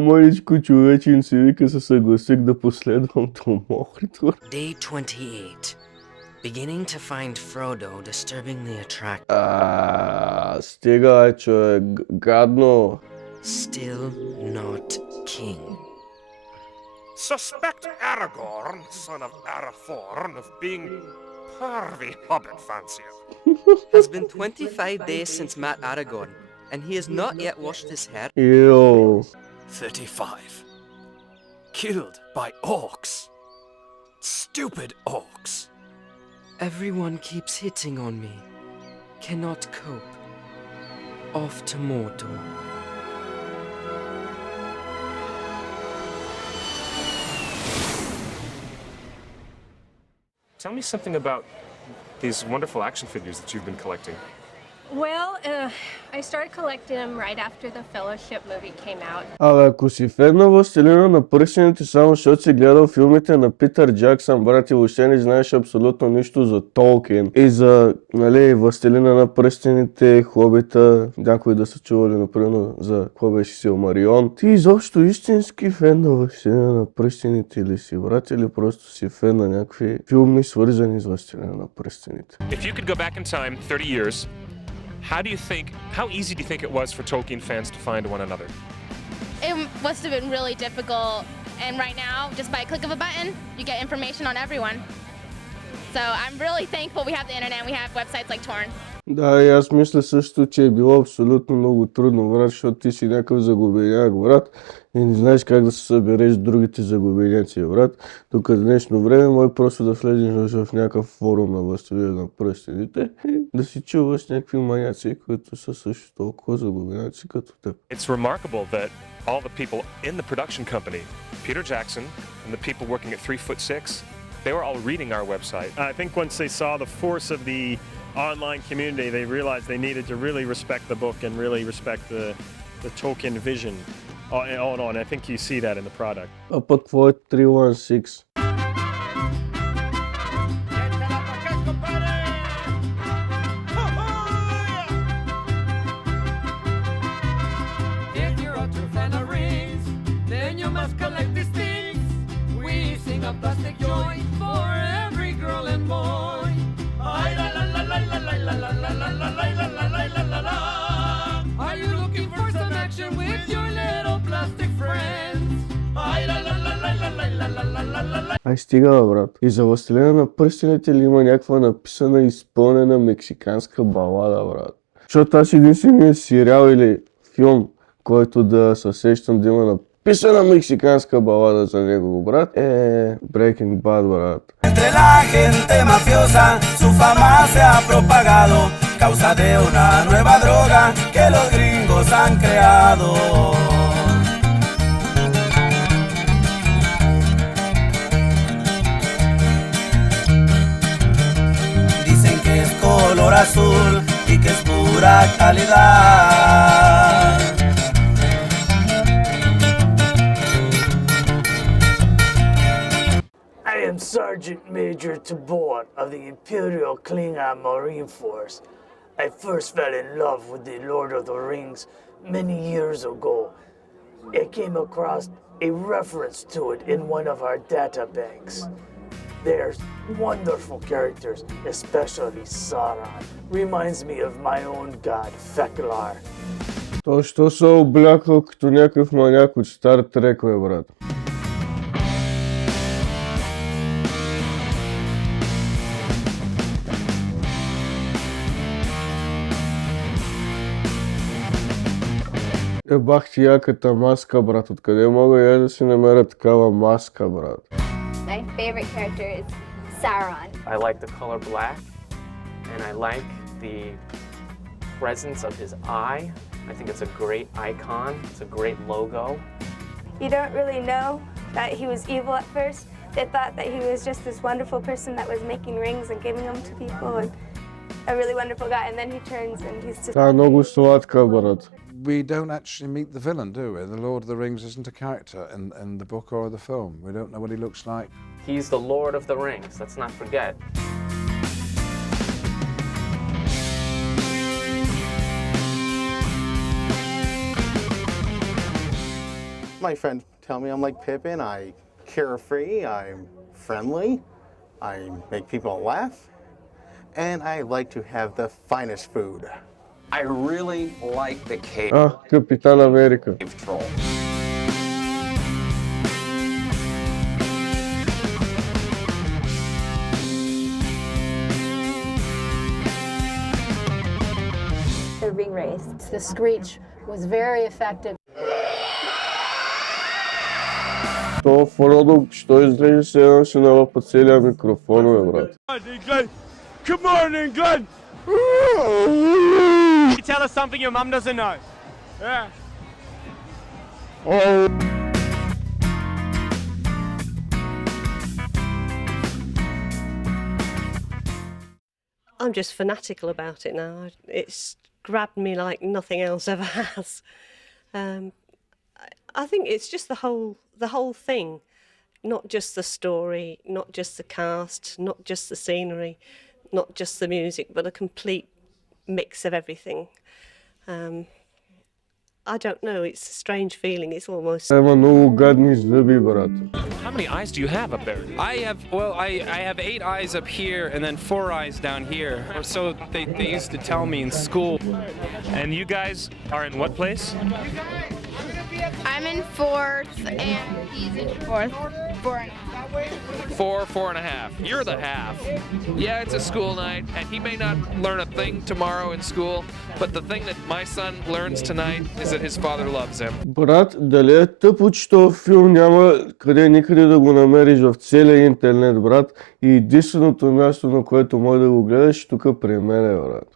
Маличко човечин си вика, се съгласих да последвам до Мордор. Day 28. Beginning to find Frodo disturbingly attractive. Стига, човек, гадно. Still not king. Suspect Aragorn, son of Arathorn, of being pervy hobbit fancier. Has been 25 days since met Aragorn, and he has not yet washed his hair. Ew. 35. Killed by orcs. Stupid orcs. Everyone keeps hitting on me. Cannot cope. Off to Mordor. Tell me something about these wonderful action figures that you've been collecting. Well, I started collecting them right after the Fellowship movie came out. Абе, ако си фен на Властелина на пръстените, само защото си гледал филмите на Питър Джаксън, брат, и въобще не знаеш абсолютно нищо за Толкин и за, нали, Властелина на пръстените, Хобита, някои да са чували, например, за какво беше Силмарион. Ти изобщо истински фен на Властелина на пръстените ли си, брат, или просто си фен на някакви филми, свързани с Властелина на пръстените? If you could go back in time 30 years, how easy do you think it was for Tolkien fans to find one another? It must have been really difficult, and right now, just by a click of a button, you get information on everyone. So I'm really thankful we have the internet and we have websites like Torrent. Да, и аз мисля също, че е било абсолютно много трудно, брат, защото ти си някакъв загубеняк, брат, и не знаеш как да се събереш с другите загубеняци, брат. Тук в днешно време може просто да влезеш в някакъв форум на Властелина на пръстените и да си чуваш някакви маняци, които са също толкова загубеняци като теб. It's remarkable that all the people in the production company, Peter Jackson and the people working at 3'6", they were all reading our website. I think once they saw the force of the online community, they realized they needed to really respect the book and really respect the Tolkien vision. All in all, and I think you see that in the product. А пък какво е 316? If you're a true fan of rings, then you must come Ай стига, брат. И за Властелина на пръстените ли има някаква написана, изпълнена мексиканска балада, брат? Защото аз единствения сериал или филм, който да се сещам да има написана мексиканска балада за него, брат, е Breaking Bad, брат. Entre la gente mafiosa, su fama se ha propagado, causa de una nueva droga que los gringos han creado. Dicen que es color azul y que es pura calidad. I am Sergeant Major Tabor of the Imperial Klingon Marine Force. I first fell in love with the Lord of the Rings many years ago. I came across a reference to it in one of our data banks. There's wonderful characters, especially Sauron. Reminds me of my own god, Feklar. То що се облякал като някакъв маняк от Стар Трек, бе, брат? Бах ти яката маска, брат. Откъде мога я да си намеря такава маска, брат? My favorite character is Sauron. I like the color black, and I like the presence of his eye. I think it's a great icon. It's a great logo. You don't really know that he was evil at first. They thought that he was just this wonderful person that was making rings and giving them to people, and a really wonderful guy. And then he turns and he's just... Та много сладка, брат. We don't actually meet the villain, do we? The Lord of the Rings isn't a character in the book or the film. We don't know what he looks like. He's the Lord of the Rings. Let's not forget. My friends tell me I'm like Pippin. I'm carefree, I'm friendly, I make people laugh, and I like to have the finest food. I really like the cave. Капитан Америка. Troll. The ring race. The screech was very effective. То Фродо, що изглежда се едно си налапа целия микрофон, бе, брат. Good morning, Glenn! You tell us something your mum doesn't know. Yeah. I'm just fanatical about it now. It's grabbed me like nothing else ever has. I think it's just the whole thing, not just the story, not just the cast, not just the scenery, not just the music, but a complete mix of everything. I don't know, it's a strange feeling. It's almost... Има много гадни зъби, брат. How many eyes do you have up there? I have 8 eyes up here and then 4 eyes down here. Or so they used to tell me in school. And you guys are in what place? I'm in 4th and he's in 4th. 4.5. You're the half. Yeah, it's a school night, and he may not learn a thing tomorrow in school, but the thing that my son learns tonight is that his father loves him. Брат, дали е тъпо, че този филм няма къде никъде да го намериш в целия интернет, брат, и единственото място, на което може да го гледаш, тук при мене, брат.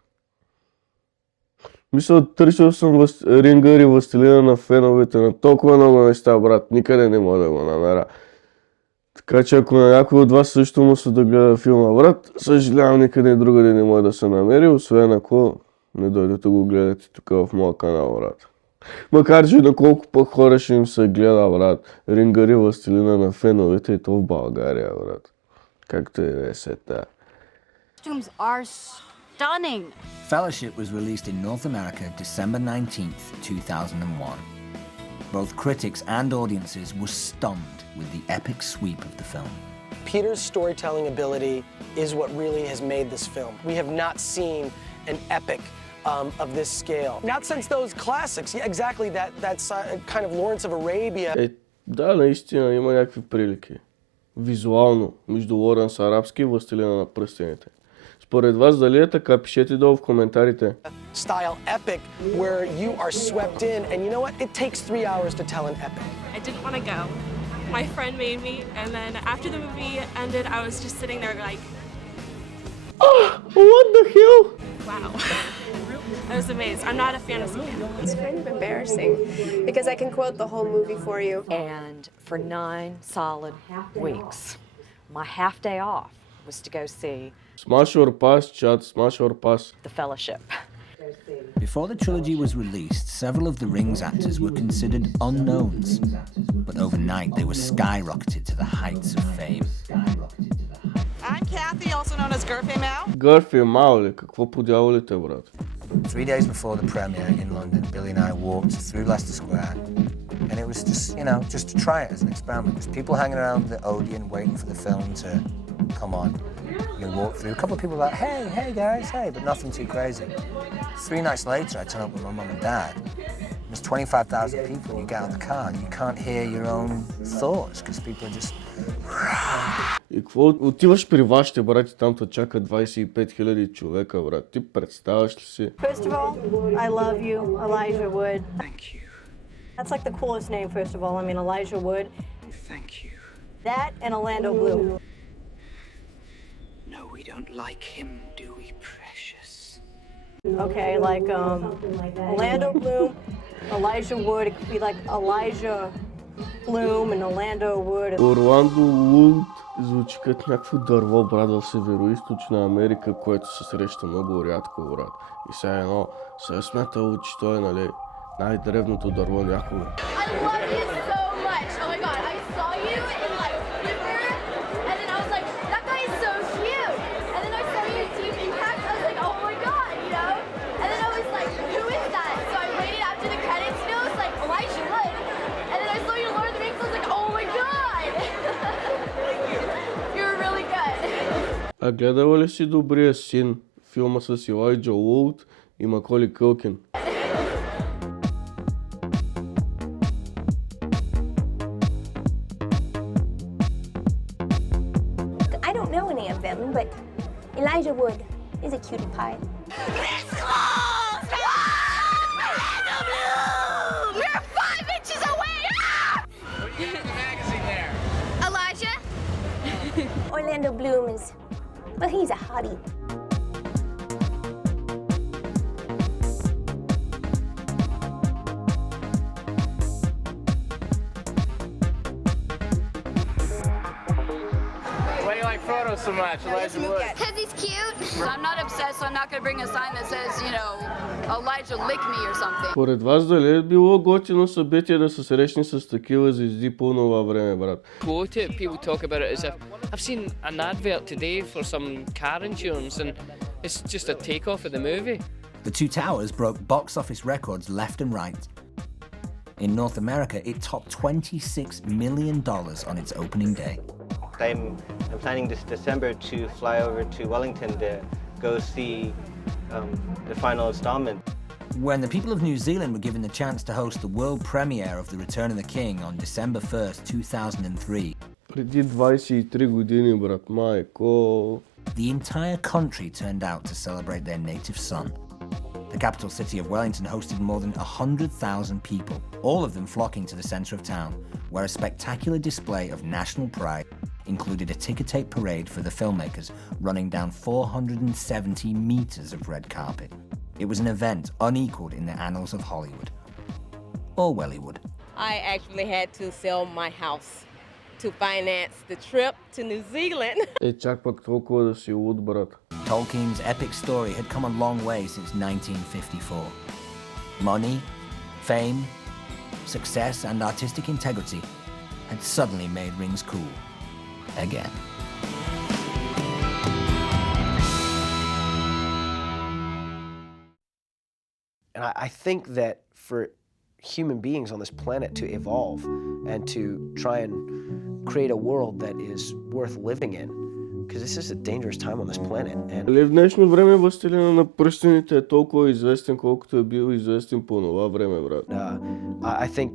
Мисля, търсил съм Рингъри, Властелина на Феновете на толкова много места, брат, никъде не мога да го намеря. Така че ако на някой от вас също му се да гледа филма, брат, съжалявам, никъде другаде не може да се намери, освен ако не дойдете го гледате тук в моя канал, брат. Макар че на колко пък хора ще им се гледа, брат, Рингъри, Властелина на Феновете и то в България, брат. Както и да е сета. Costumes are stunning. Fellowship was released in North America December 19th, 2001. Both critics and audiences were stunned with the epic sweep of the film. Peter's storytelling ability is what really has made this film. We have not seen an epic of this scale. Not since those classics. Yeah, exactly, that kind of Lawrence of Arabia. Да, наистина има някакви прилики. визуално между Лоренс Арабски и Властелина на пръстените. Според вас дали е така? Пишете долу в коментарите. Style epic where you are swept in, and you know what? It takes 3 hours to tell an epic. I didn't want to go. My friend made me, and then after the movie ended, I was just sitting there like, oh, what the hell? Wow. I was amazed. I'm not a fantasy fan. It's kind of embarrassing because I can quote the whole movie for you. And for 9 solid weeks, my half day off was to go see Smash or pass, chat, smash or pass. The Fellowship. Before the trilogy was released, several of the Rings actors were considered unknowns, but overnight they were skyrocketed to the heights of fame. I'm Kathy, also known as Gurfy Mao. Gurfy Mao ли? Какво по дяволите, брат? 3 days before the premiere in London, Billy and I walked through Leicester Square, and it was just, you know, just to try it as an experiment. There's people hanging around the Odeon waiting for the film to come on. We walked through, a couple of people were like, hey guys, hey, but nothing too crazy. 3 nights later, I turned up with my mum and dad. There's 25,000 people and you get out of the car and you can't hear your own thoughts because people are just... И какво отиваш при вашите брати, там те чака 25 000 човека, брат. Ти представяш ли си? First of all, I love you, Elijah Wood. Thank you. That's like the coolest name, first of all. I mean, Elijah Wood. Thank you. That and Orlando Bloom. No, we don't like him, do we, precious? Okay, like Orlando Bloom, Elijah Wood. It could be like Elijah Bloom and Orlando Wood. Орландо Луд звучи като някакво дърво, брат, в Североизточна Америка, което се среща много рядко, брат. И сега едно се е смятало, че той е, нали, най-древното дърво някога. А гледала ли си Добрия син, филма с Елайджа Уолд и Маколи Кълкин? I don't know any of them, but Elijah Wood is a cutie pie. It's close! Orlando Bloom! You're 5 inches away! What do you have in the magazine there? Elijah? Orlando Bloom is, well, he's a hottie. Why do you like Frodo so much, Elijah Wood? Because he's cute. I'm not obsessed, so I'm not going to bring a sign that says, you know, Elijah lick me or something. Поред вас дали е било готино събитие да се срещне с такива звезди по това време, брат? Quote it, people talk about it as if I've seen an advert today for some car insurance and it's just a takeoff of the movie. The Two Towers broke box office records left and right. In North America, it topped $26 million on its opening day. I'm planning this December to fly over to Wellington to go see the final installment. When the people of New Zealand were given the chance to host the world premiere of The Return of the King on December 1st, 2003, преди 23 години, брат, майко. The entire country turned out to celebrate their native son. The capital city of Wellington hosted more than 100,000 people, all of them flocking to the centre of town, where a spectacular display of national pride included a ticker tape parade for the filmmakers running down 470 metres of red carpet. It was an event unequalled in the annals of Hollywood. Or Wellywood. I actually had to sell my house to finance the trip to New Zealand. Е, чак пък толкова да си луд, брат. Tolkien's epic story had come a long way since 1954. Money, fame, success and artistic integrity had suddenly made rings cool. Again. And I think that for human beings on this planet to evolve and to try and create a world that is worth living in, because this is a dangerous time on this planet. And в днешно време Властелина на пръстените е толкова известен, колкото е бил известен по това време, брат. I think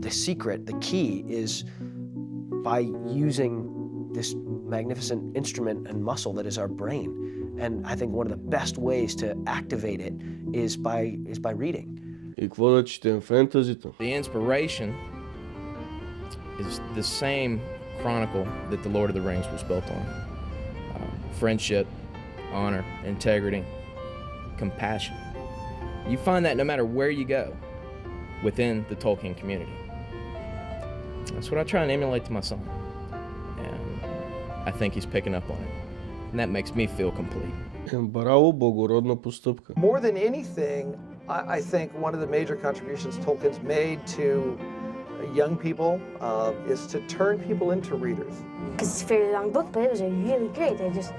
the secret, the key is by using this magnificent instrument and muscle that is our brain. And I think one of the best ways to activate it is by reading. И какво да четем? Фентазито? The inspiration is the same chronicle that the Lord of the Rings was built on. Friendship, honor, integrity, compassion. You find that no matter where you go within the Tolkien community. That's what I try and emulate to my son. And I think he's picking up on it. And that makes me feel complete. Браво, благородна постъпка. More than anything, I think one of the major contributions Tolkien's made to young people is to turn people into readers. Because it's a very long book, but it was really great. I just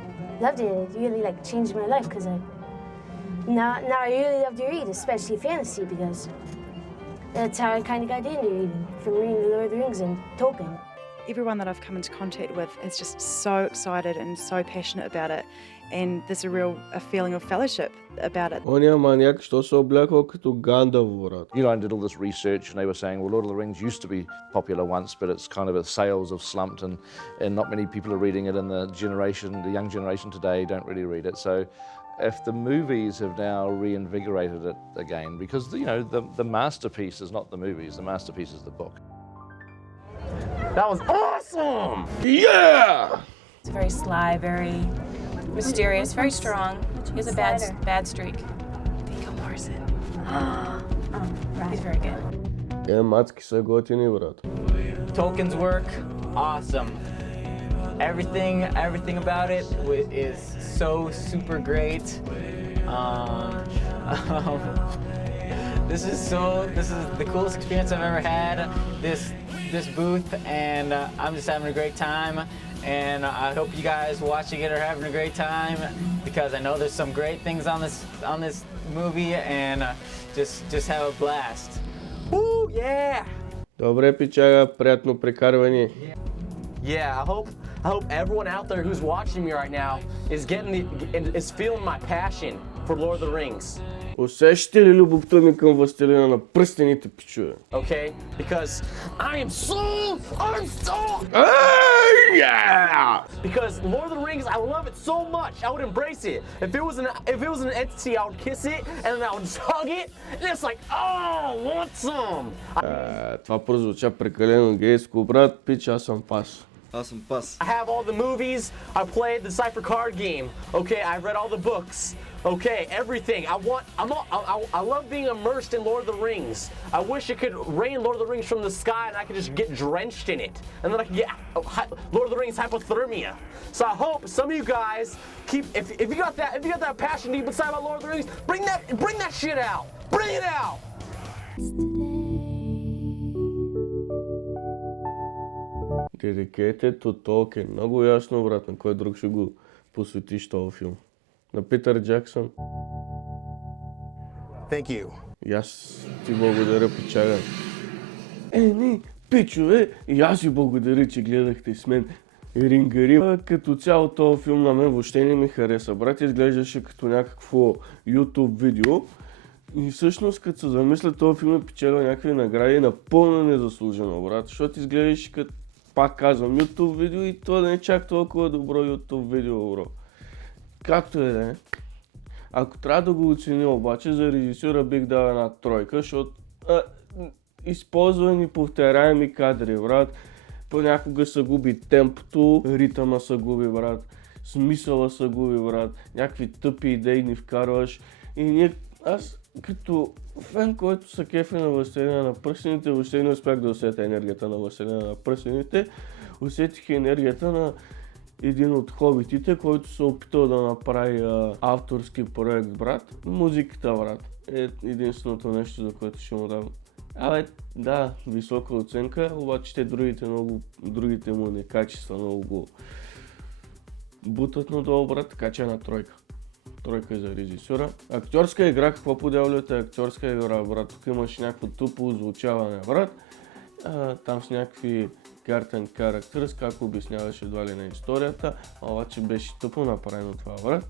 loved it. It really changed my life because now I really love to read, especially fantasy, because that's how I kind of got into reading, from reading The Lord of the Rings and Tolkien. Everyone that I've come into contact with is just so excited and so passionate about it, and there's a feeling of fellowship about it. Оня маняк, що се облякал като Гандалф, брат. You know, I did all this research and they were saying, well, Lord of the Rings used to be popular once, but it's kind of sales have slumped and not many people are reading it, and the young generation today don't really read it. So if the movies have now reinvigorated it again, because, you know, the masterpiece is not the movies, the masterpiece is the book. That was awesome! Yeah! It's very sly, very mysterious, very strong. He has a bad streak. Viggo Mortensen. He's very good. Мацки са готини, брат. Tolkien's work, awesome. Everything about it is so super great. This is the coolest experience I've ever had. This booth, and I'm just having a great time. And I hope you guys watching it are having a great time, because I know there's some great things on this movie, and just have a blast. Woo, yeah! Добре, пичага, приятно прекарване. Yeah, I hope everyone out there who's watching me right now is feeling my passion for Lord of the Rings. Усещате ли любовта ми към Властелина на пръстените, пичове? Okay, because I'm so yeah! Because Lord of the Rings, I love it so much. I would embrace it. If it was an entity, I would kiss it and then I would just hug it, and it's like, oh, I want some. Това прозвуча прекалено гейско, брат, пич, аз съм пас. Awesome bus. I have all the movies. I played the Cypher card game. Okay, I read all the books. Okay, everything. I love being immersed in Lord of the Rings. I wish it could rain Lord of the Rings from the sky and I could just get drenched in it, and then I could get Lord of the Rings hypothermia. So I hope some of you guys if you got that passion deep inside about Lord of the Rings, bring that shit out. Bring it out. Dedicated to Tolkien. Много ясно, брат, на кой друг ще го посветиш този филм? На Питър Джаксън. Thank you. И аз ти благодаря, пичага. Не, пичове, и аз ви благодаря, че гледахте с мен Рингъри. Като цяло този филм на мен въобще не ми хареса, брат. Изглеждаше като някакво YouTube видео. И всъщност, като се замисля, този филм е печелил някакви награди напълно незаслужено, брат. Защото изглеждаше като, пак казвам, YouTube видео и то да не е чак толкова добро YouTube видео, бро. Както е да е. Ако трябва да го оценя обаче, за режисьора бих дал една тройка, защото използвани повторяеми кадри, брат. Понякога се губи темпото, ритъма се губи, брат. Смисъла се губи, брат. Някакви тъпи идеи ни вкарваш. И аз като фен, който се кефи на Властелина на пръстените, въобще не успях да усетя енергията на Властелина на пръстените. Усетих енергията на един от хобитите, който се опитал да направи авторски проект, брат. Музиката, брат, е единственото нещо, за което ще му дам. Да, висока оценка, обаче другите му некачества много го бутат надолу, брат, така че е на тройка. Тройка за режисьора. Актьорска игра, какво подявлявате актьорска игра, брат? Тук имаш някакво тупо озвучаване, брат. Там с някакви картен характер, как обясняваш едва ли на историята, обаче беше тъпо направено това, брат.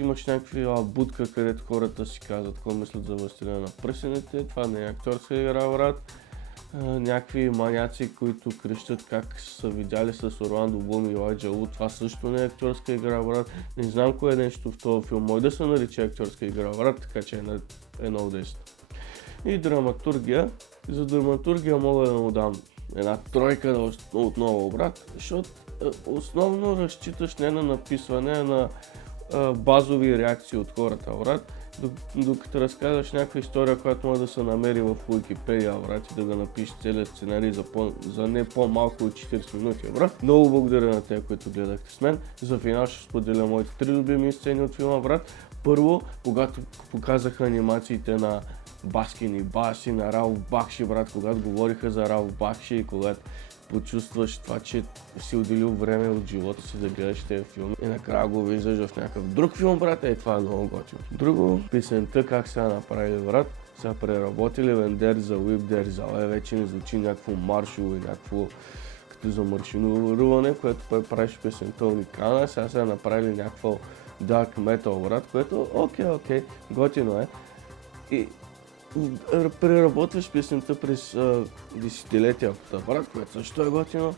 Имаш някакви будка, където хората си казват какво мислят за Властелина на пръстените. Това не е актьорска игра, брат. някакви маняци, които крещат как са видяли с Орландо Блум и Елайджа Вуд. Това също не е актьорска игра, брат. Не знам кое е нещо в този филм. Може да се нарича актьорска игра, брат, така че е много 10. И драматургия. За драматургия мога да му дам една тройка отново, брат, защото основно разчиташ не на написване, на базови реакции от хората, брат. Докато разказваш някаква история, която може да се намери в Уикипедия, брат, и да го напишеш целият сценарий за не по-малко от 40 минути, брат. Много благодаря на тези, които гледахте с мен. За финал ще споделя моите 3 любими сцени от филма, брат. Първо, когато показаха анимациите на Баскин и Баси, на Ралф Бакши, брат, когато говориха за Ралф Бакши и когато почувстваш това, че си отделил време от живота си да гледаш тези филми и накрая го виждаш в някакъв друг филм, брат, това е много готино. Друго, песента как сега направили, брат, сега преработили Вендер за Whip Der Зале, вече не звучи някакво маршово и някакво като за маршинуване, което той правиш песента уникална, сега са направили някакво Dark Metal, брат, което окей, готино е. И преработваш песента през десетилетията, брат, което също е готино.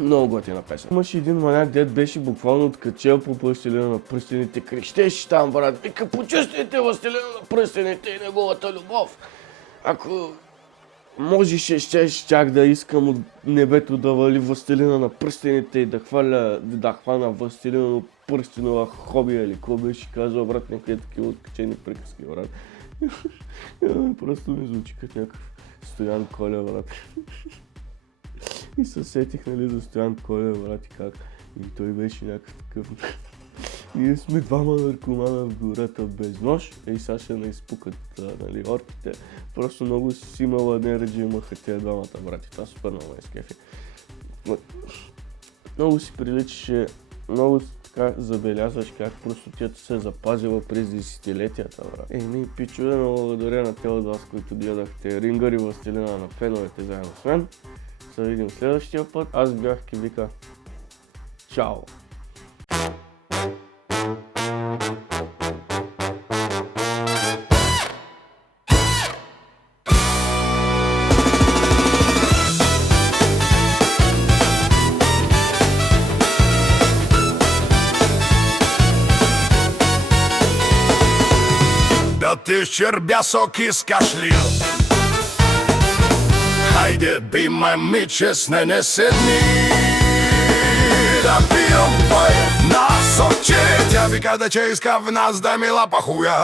Много готина песен. Имаше един маняк, дед беше буквално откачел по Властелина на пръстените, крещеше там, брат, вика, почувствайте Властелина на пръстените и неговата любов. Ако можеше, щях да искам от небето да вали Властелина на пръстените и да хвана Властелина на пръстенова хобия или какво беше казал, брат, някакви такива откачени приказки, брат. Просто ми звучи като някакъв Стоян Коля, брат. И се сетих, нали, за Стоян Коля, брат, и как. И той беше някакъв такъв. Ние сме двама наркомана в гората без нож. И сега ще не изпукат, нали, орките. Просто много си имала енерджи имаха тези двамата, брати. Това супер много ме скефи. Много си приличаше, много така забелязваш как простотията се запазила през десетилетията, брат. Ми пичове, много благодаря на те от вас, които гледахте Рингъри, Властелина на Феновете заедно с мен. Се видим следващия път. Аз бях Кибика. Чао! Да ти щербя сок искаш ли? Хайде, би мамиче, с не седни. Да пием твое насоче. Тя вика да че иска в нас да ми лапа хуя.